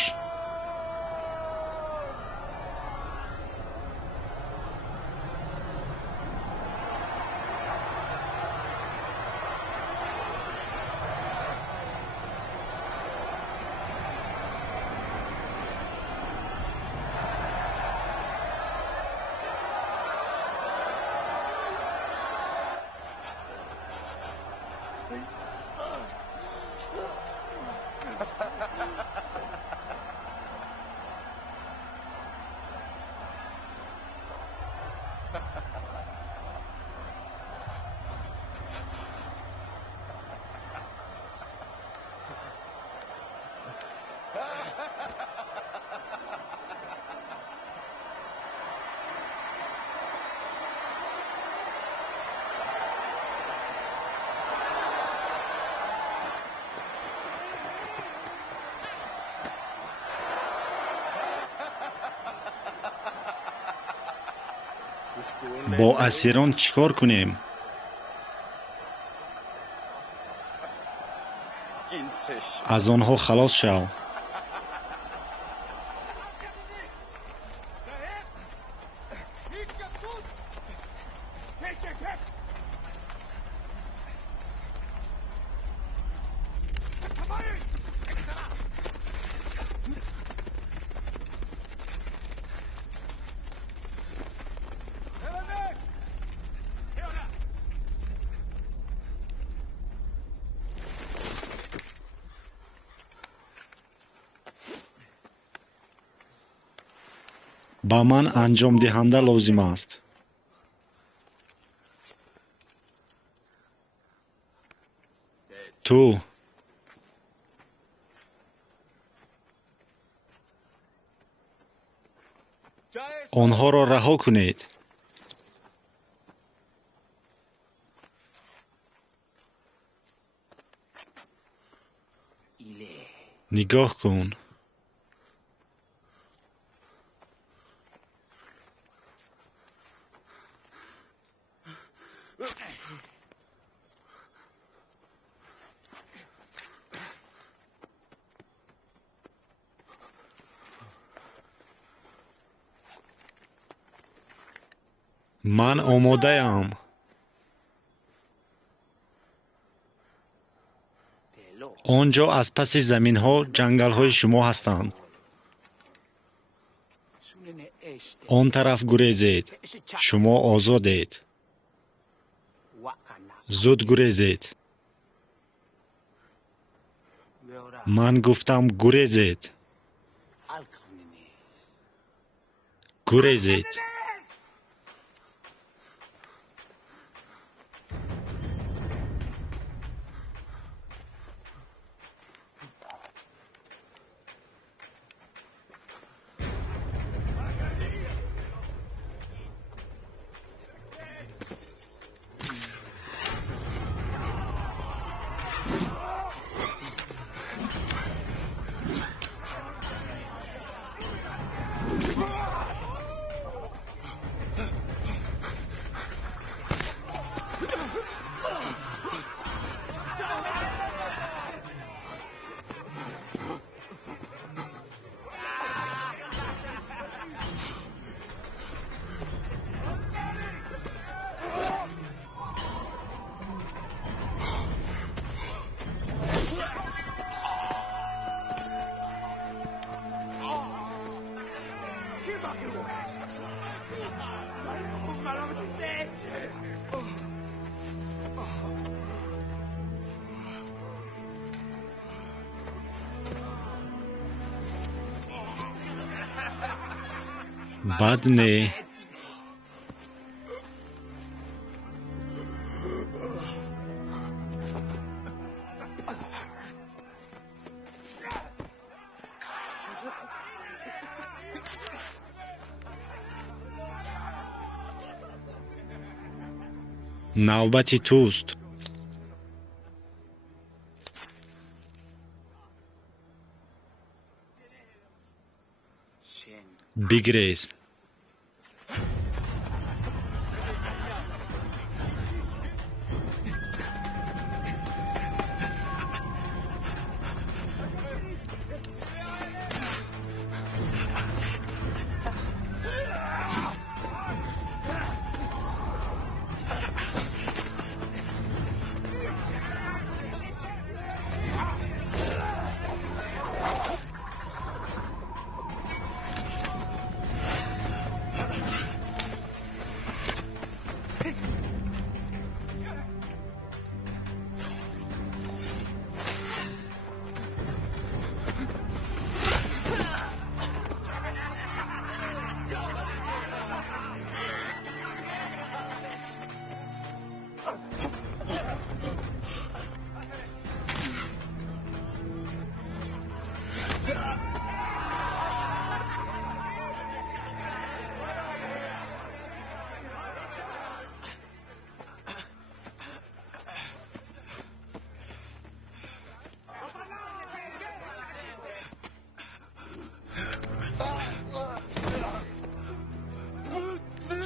бо асирон чӣ кор кунем? аз онҳо халос шав. ба ман анҷомдиҳанда лозим аст. تو آنها را رها کنید. نگاه کن. من آماده ام. آنجا از پس زمین ها جنگل های شما هستند. آن طرف گریزید. شما آزادید. زود گریزید. من گفتم گریزید. گریزید. بد نه. نوبتی توست. بگریز.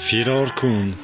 فرار کن.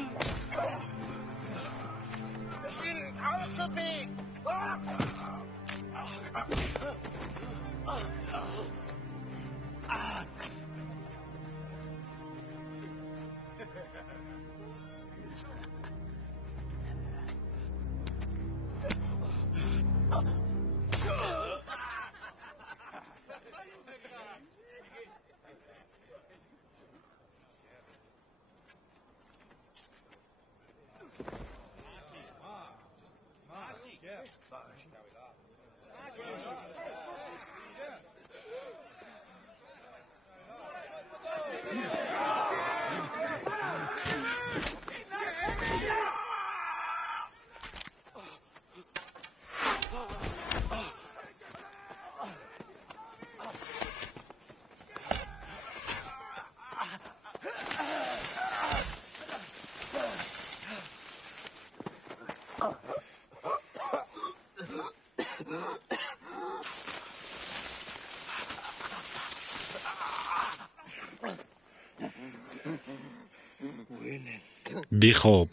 بیخواب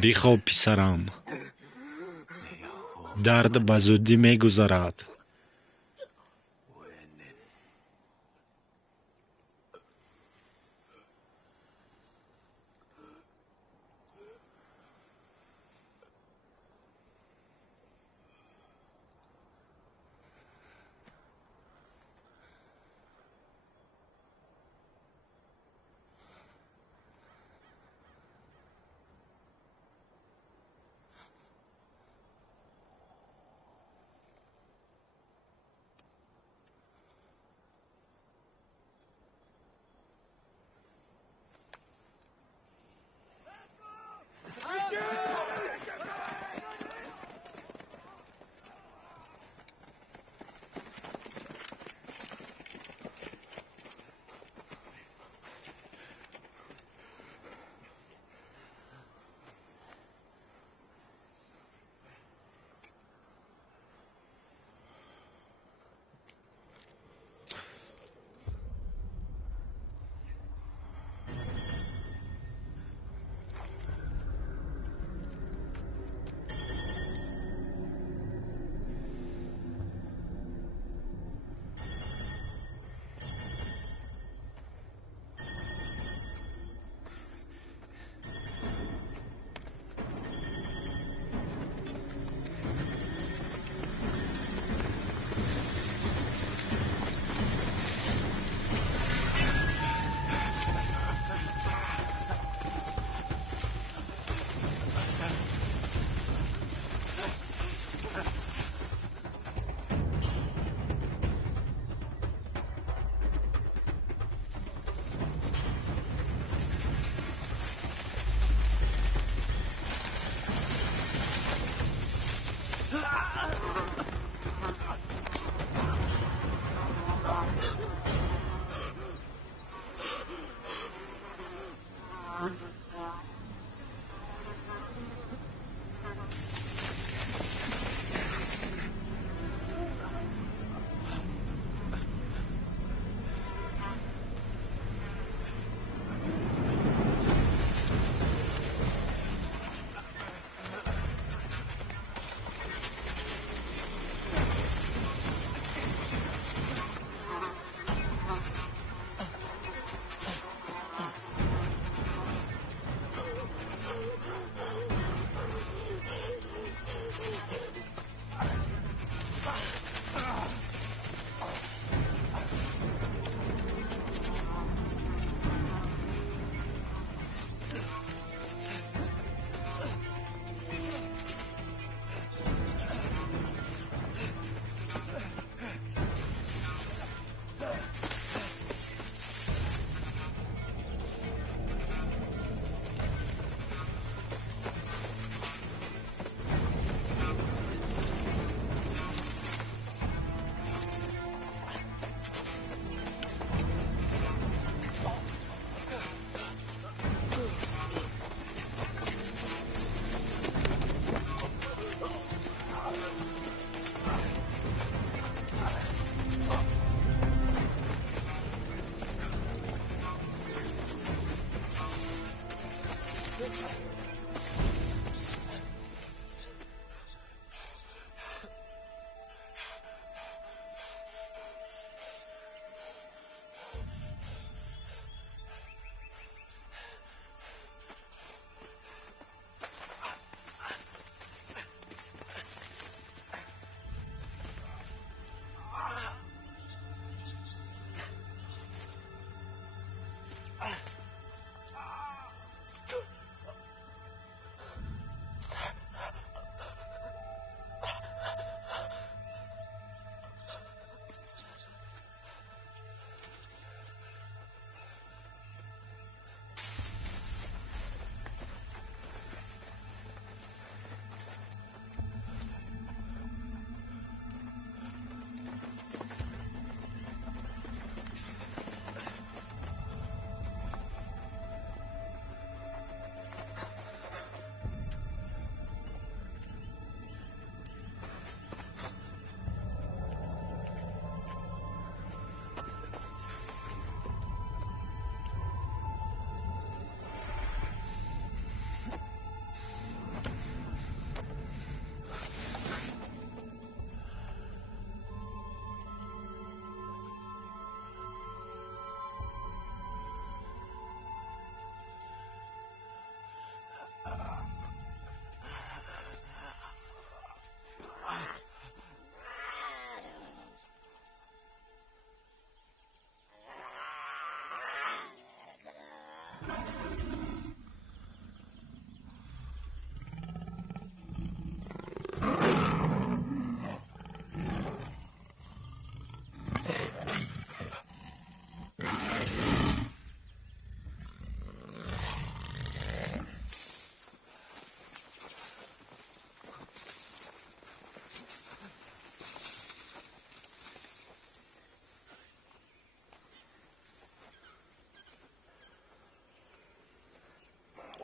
بیخواب پسرم درد به زودی میگذرد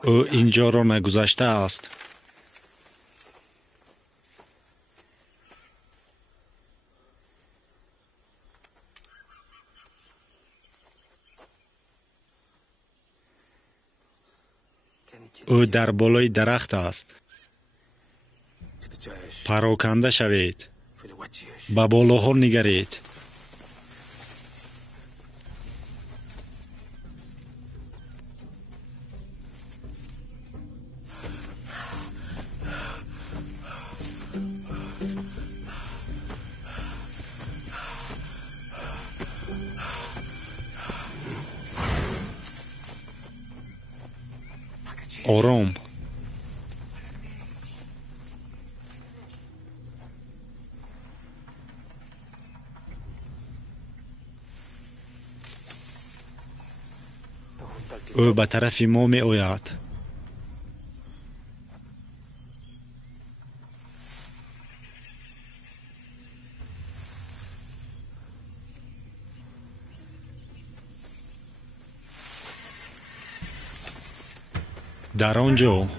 او اینجا را نگذاشته است. او در بالای درخت است. پراکنده شوید. به بالاها نگرید. آرام. او به طرف ما می آید. در آنجا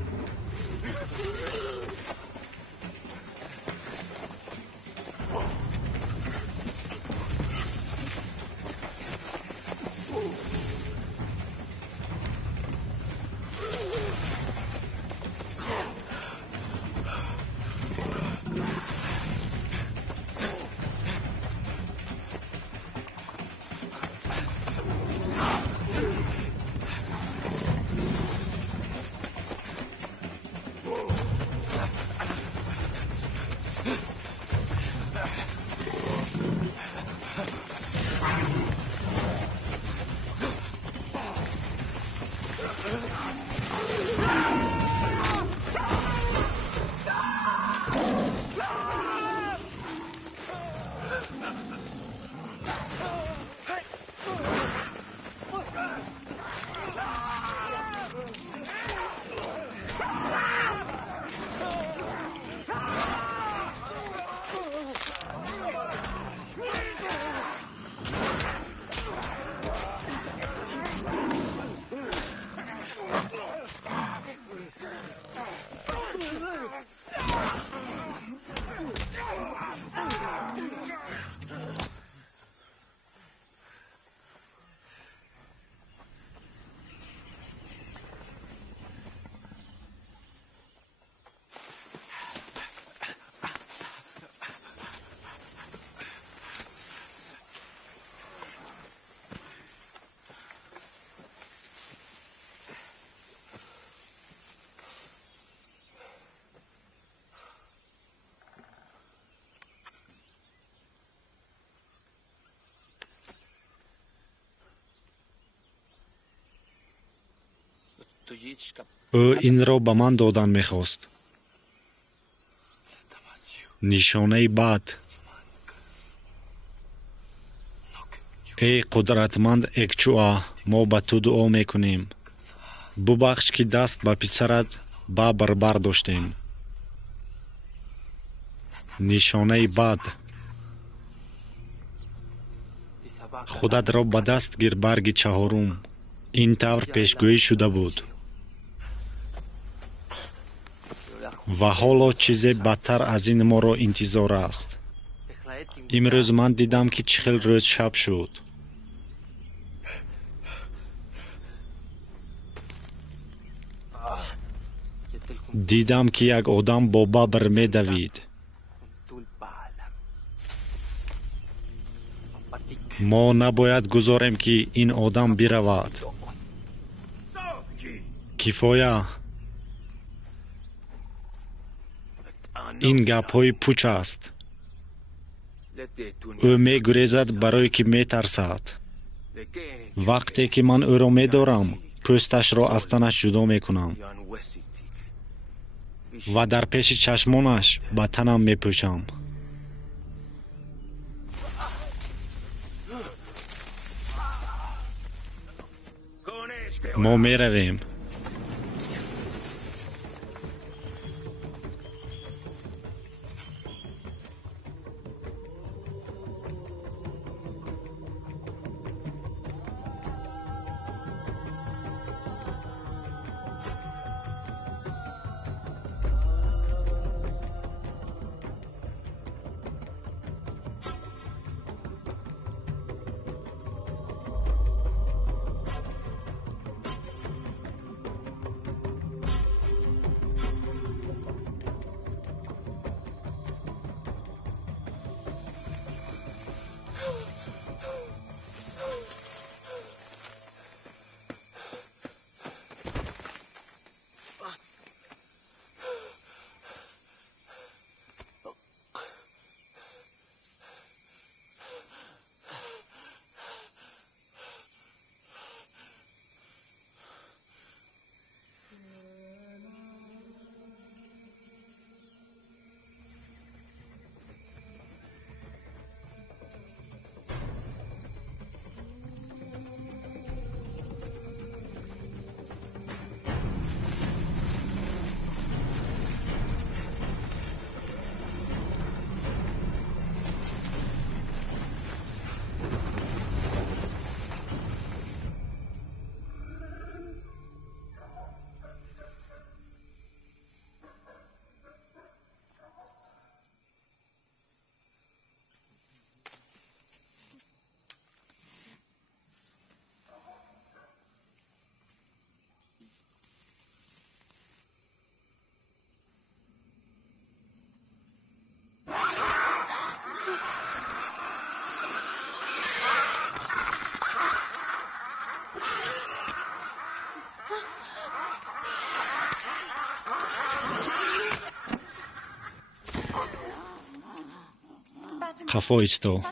او این را به من دادن می‌خواست. نشانه بد. ای قدرتمند اکچوآ، ما به تو دعا میکنیم. ببخش که دست به پسرت به بربر داشتیم. نشانه بد. خودت را به دست گیر برگ چهارم. این طور پیشگویی شده بود. و حالا چیز بدتر از این ما را انتظار است. امروز من دیدم که 40 روز شب شد. دیدم که یک آدم با ببر می دوید. ما نباید گذاریم که این آدم برود. کفایه. این گپ های پوچ است. او می گریزد برای که می ترسد. وقتی که من او را می دارم، پوستش را از تنش جدا می کنم و در پیش چشمانش به تنم می پوشم. ما می رویم. خفا ایستو.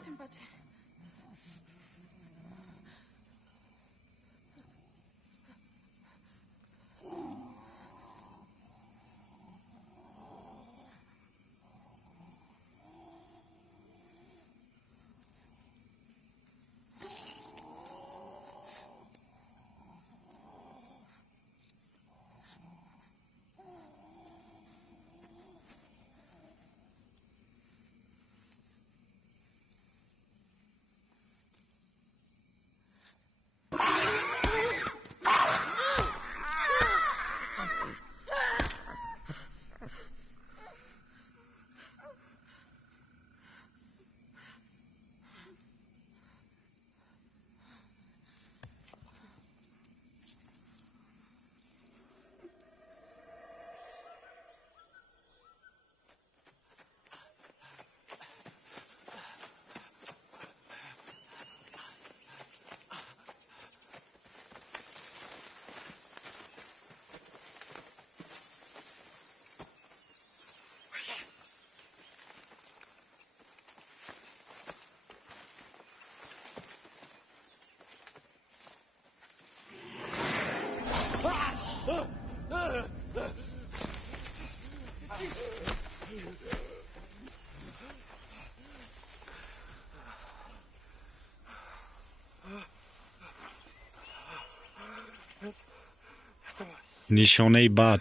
نشانه بد.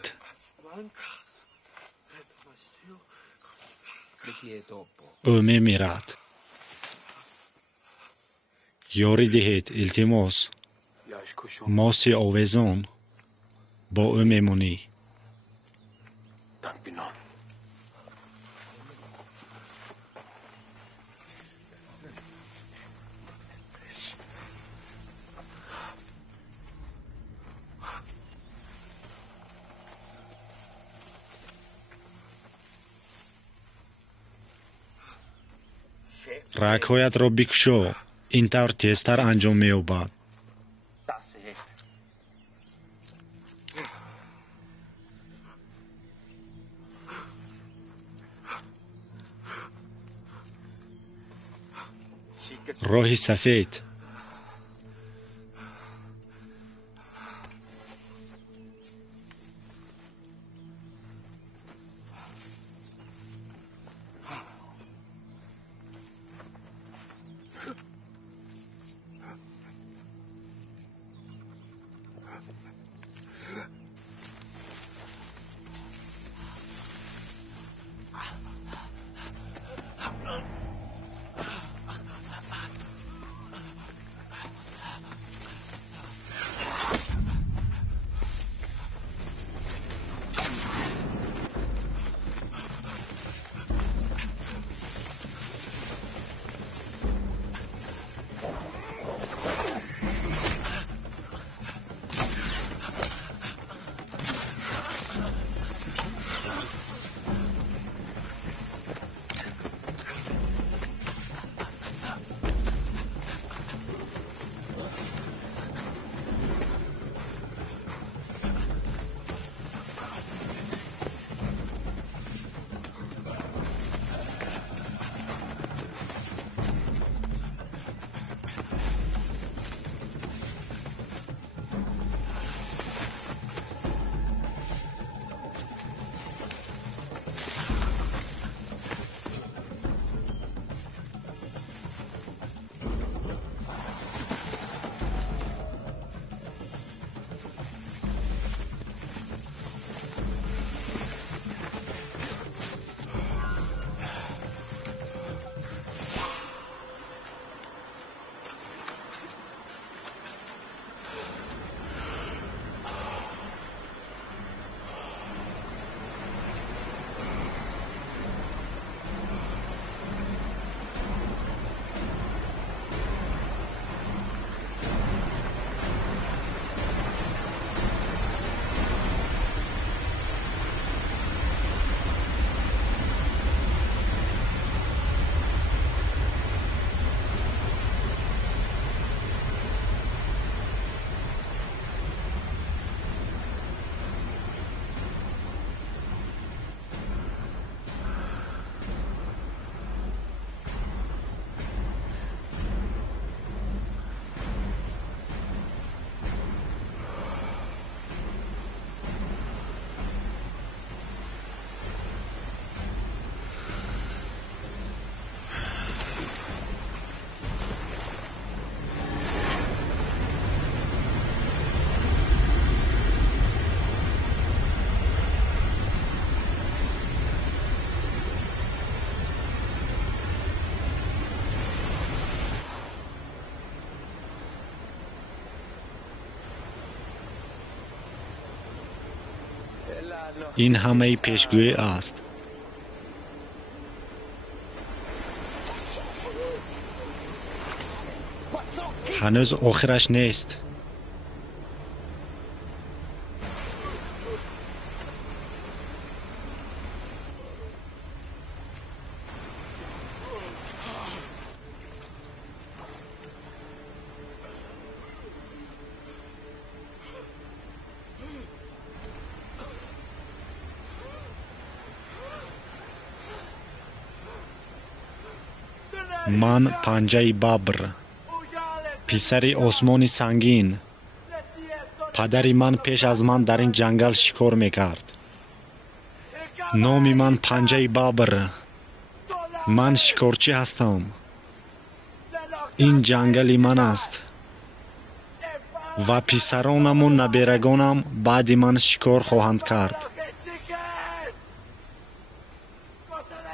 او میمیرد. یاری دهید التماس. ماسی آویزان با او میمونی. رگ‌هایت را بکشو. این طور تیزتر انجام می‌یابد. راه سفید. این همه پیشگویی است. هنوز آخرش نیست. من پنجه ببر، پسر آسمان سنگین. پدری من پیش از من در این جنگل شکار میکرد. نام من پنجه ببر. من شکارچی هستم. این جنگل من است و پسرانم و نبیرگانم بعد من شکار خواهند کرد.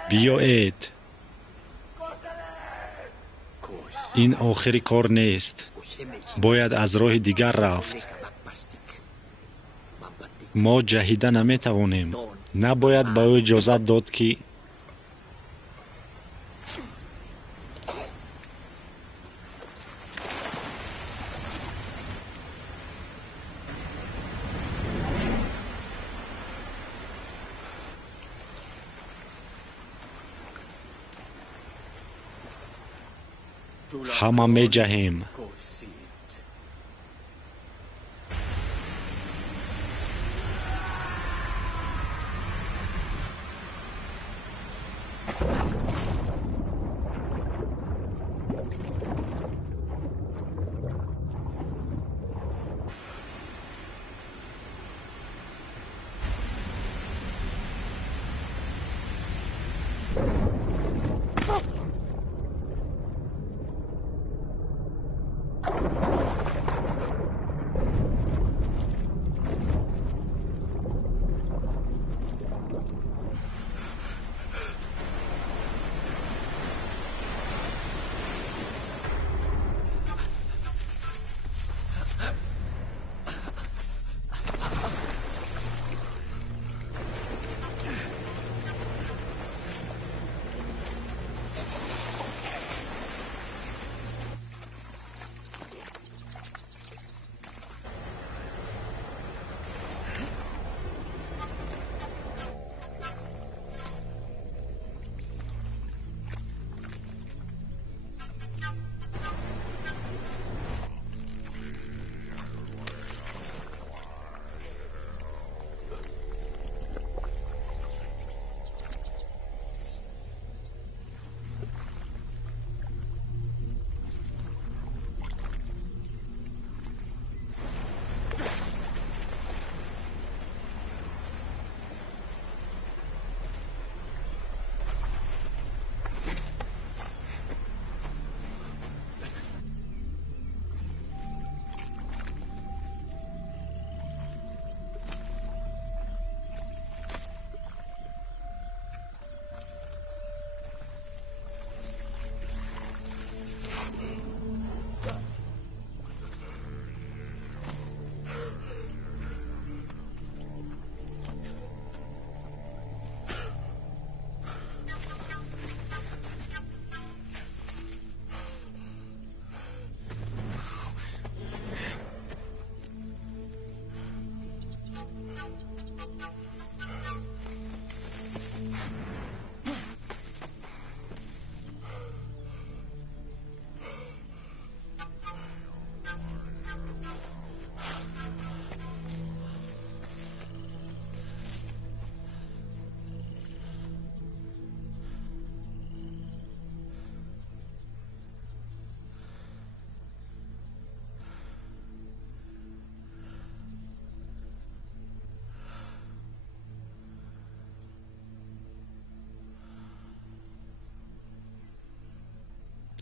بیایید. این آخری کار نیست. باید از راه دیگر رفت. ما جهیده نمی توانیم. نباید به او اجازت داد که همه می جهیم.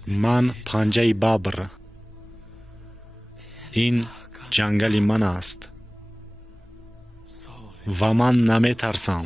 من پنجه ببر. این جنگل من است و من نمی ترسم.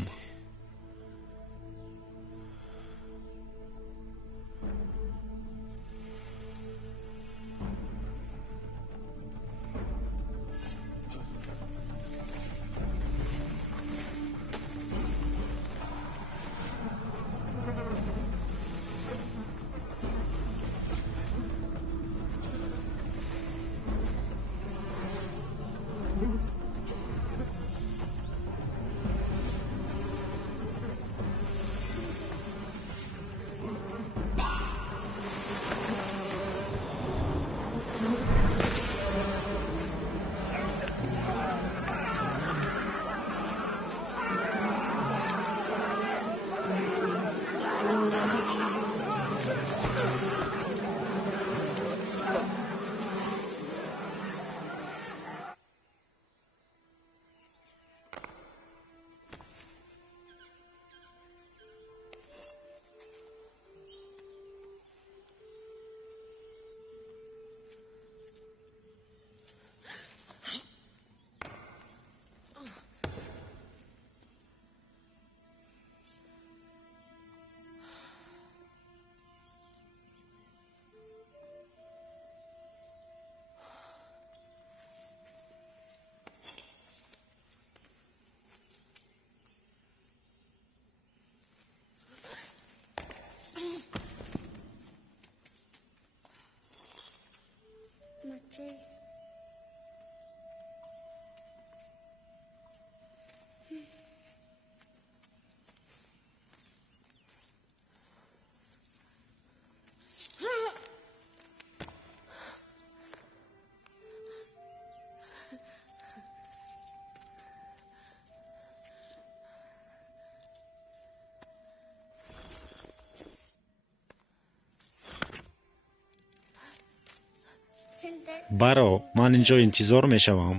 баро, ман инҷо интизор мешавам.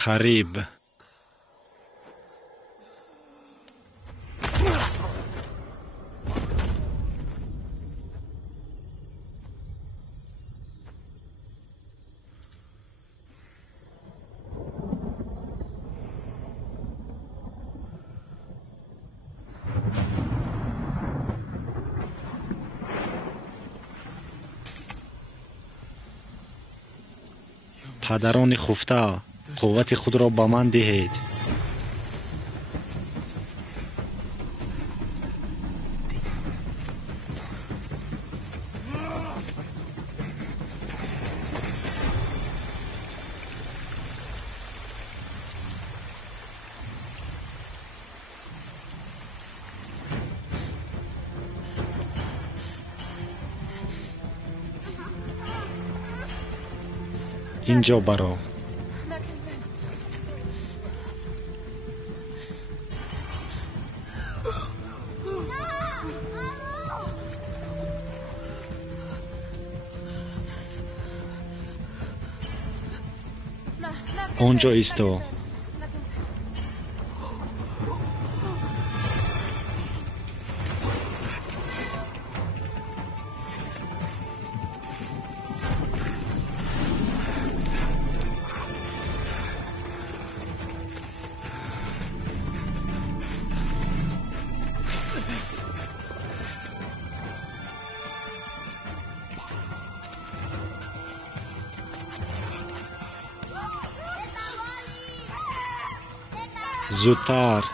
قریب. پدران خفته قوت خود را به من دهید. اینجا برو. اونجا ایستو. زودتر.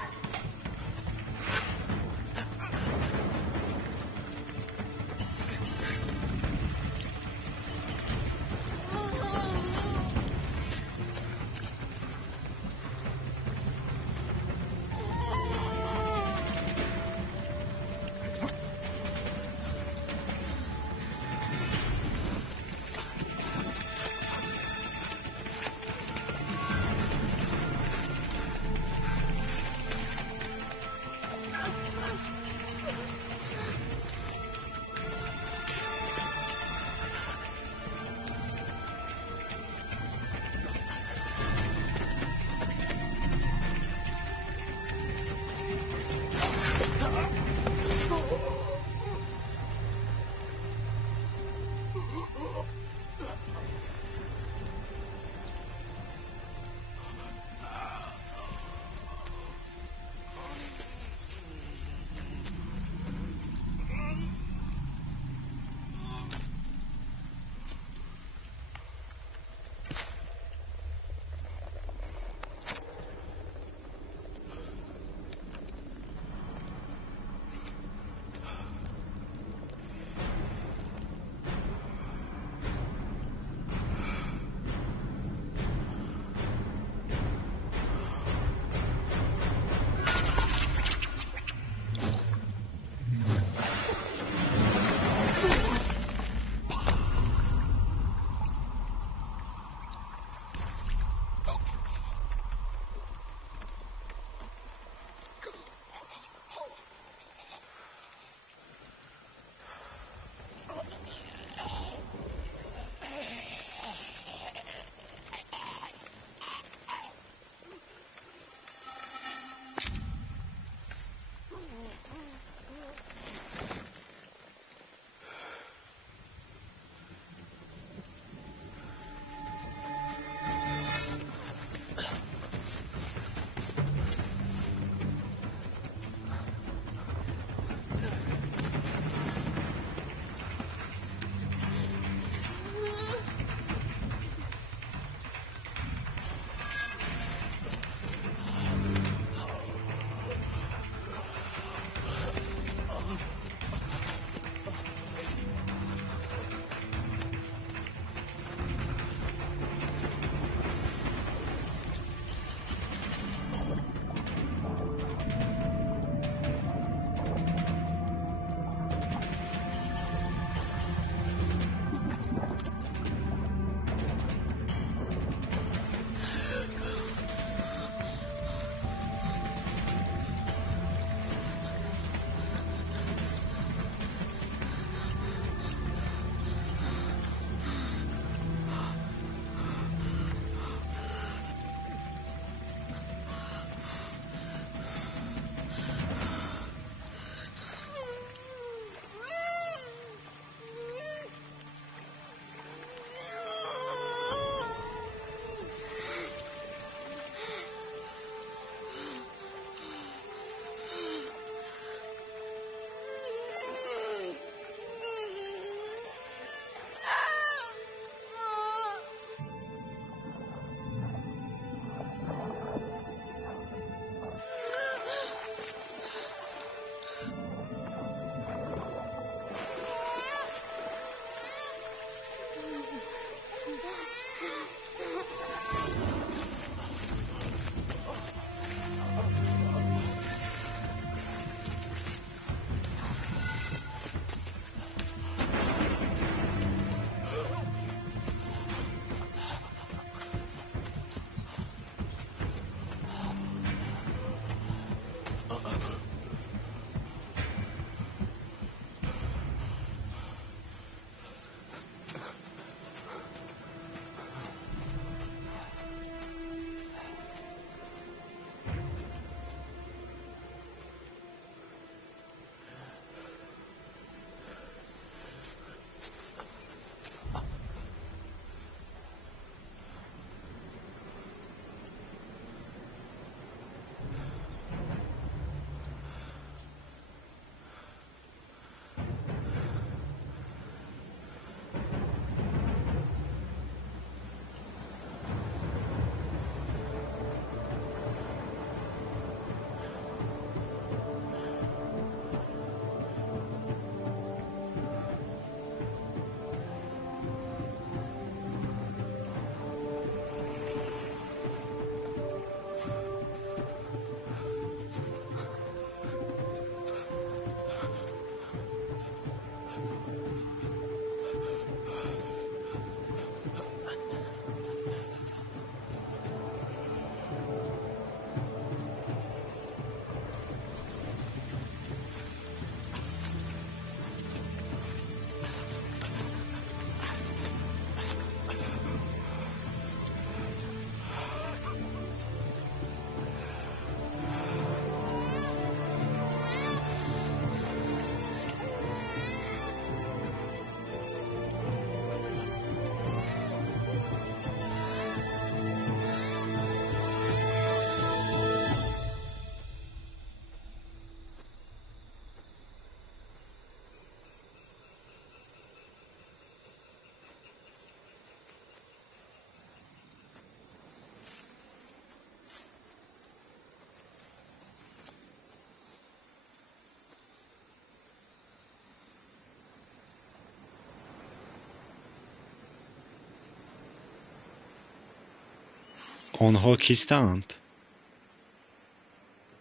آنها کیستند؟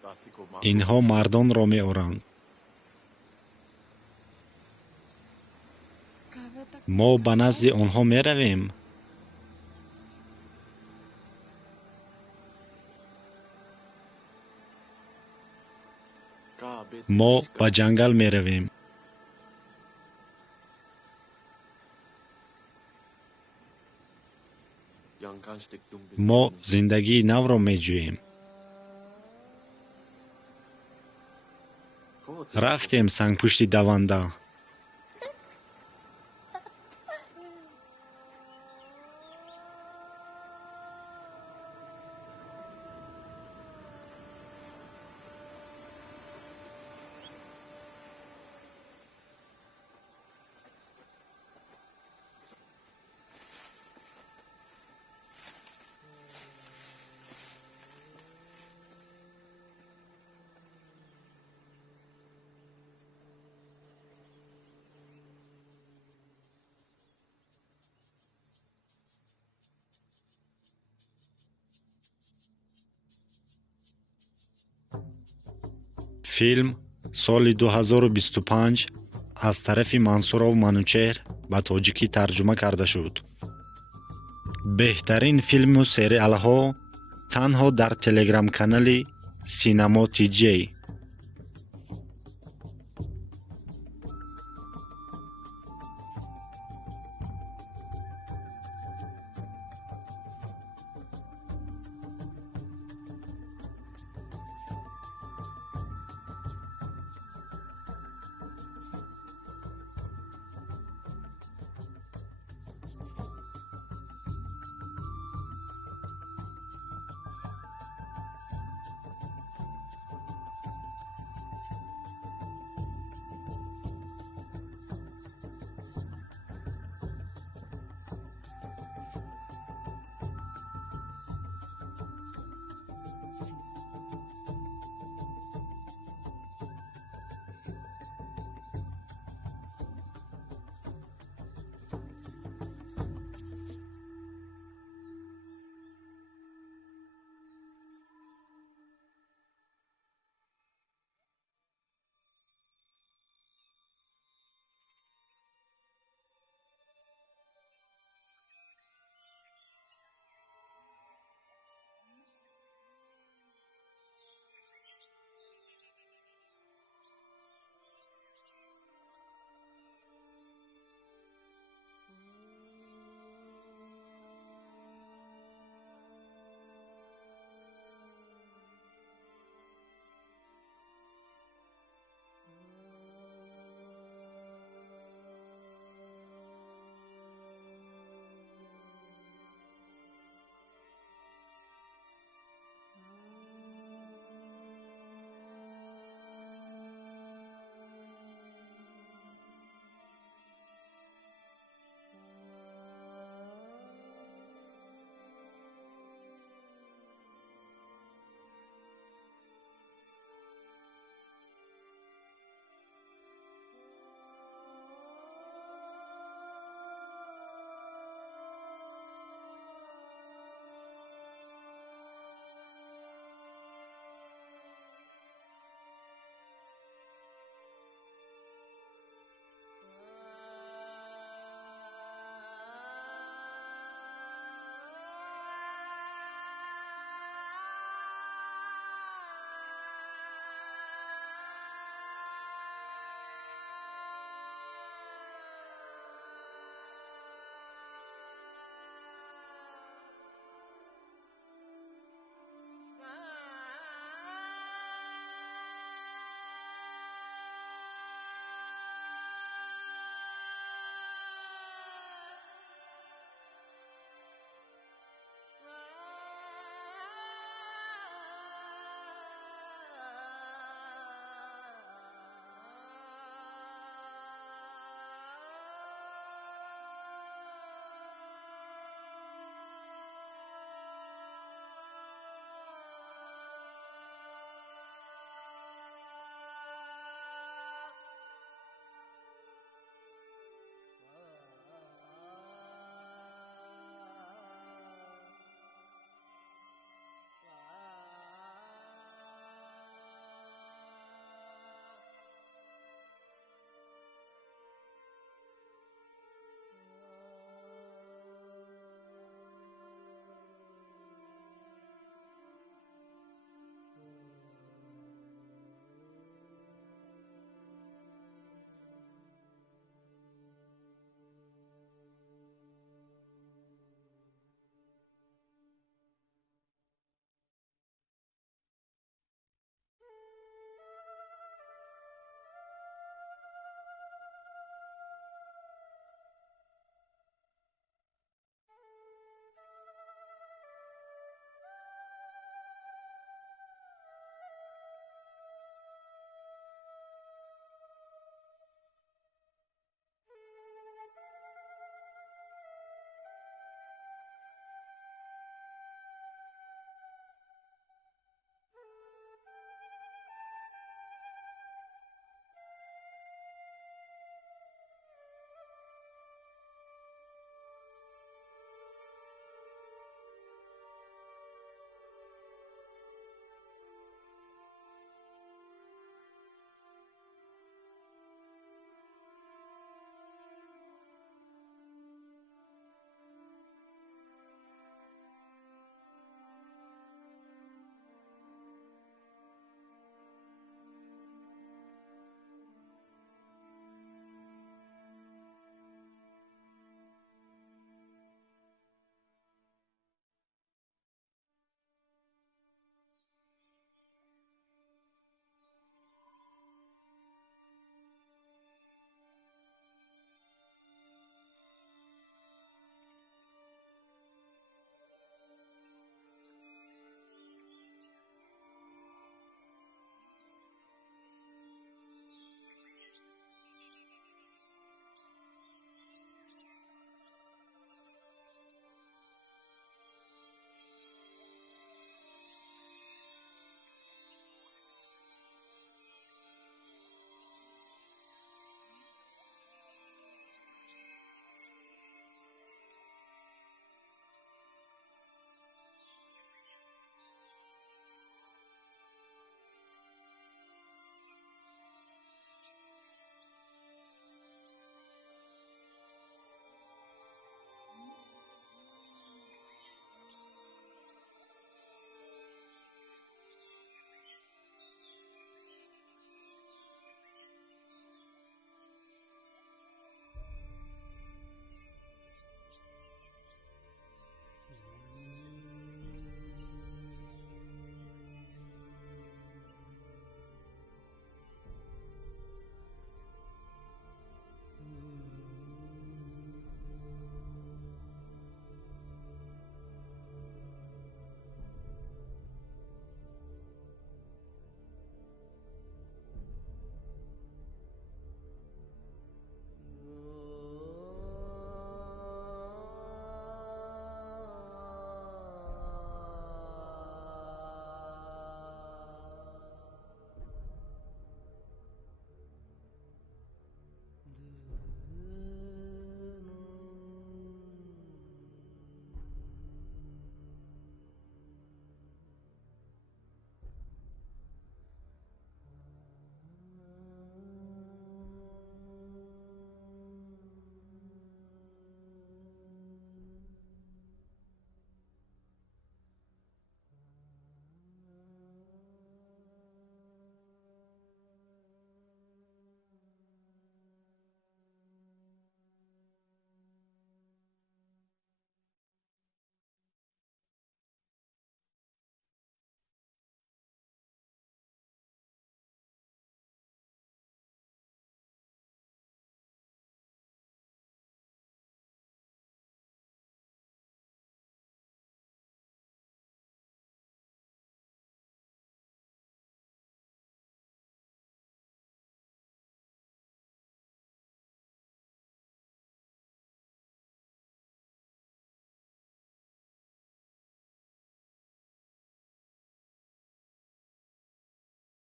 دستی کو ما اینها مردان را می آورند. ما به نزد آنها می رویم. کا بیت ما به جنگل می رویم. یانکانشتک دوم ما زندگی نو را می جوییم. رفتیم سنگ پشت دونده. فیلم سال 2025 از طرف منصورов منوچهر به تاجیکی ترجمه کرده شد. بهترین فیلم و سریال ها تنها در تلگرام کانال سینما تی جی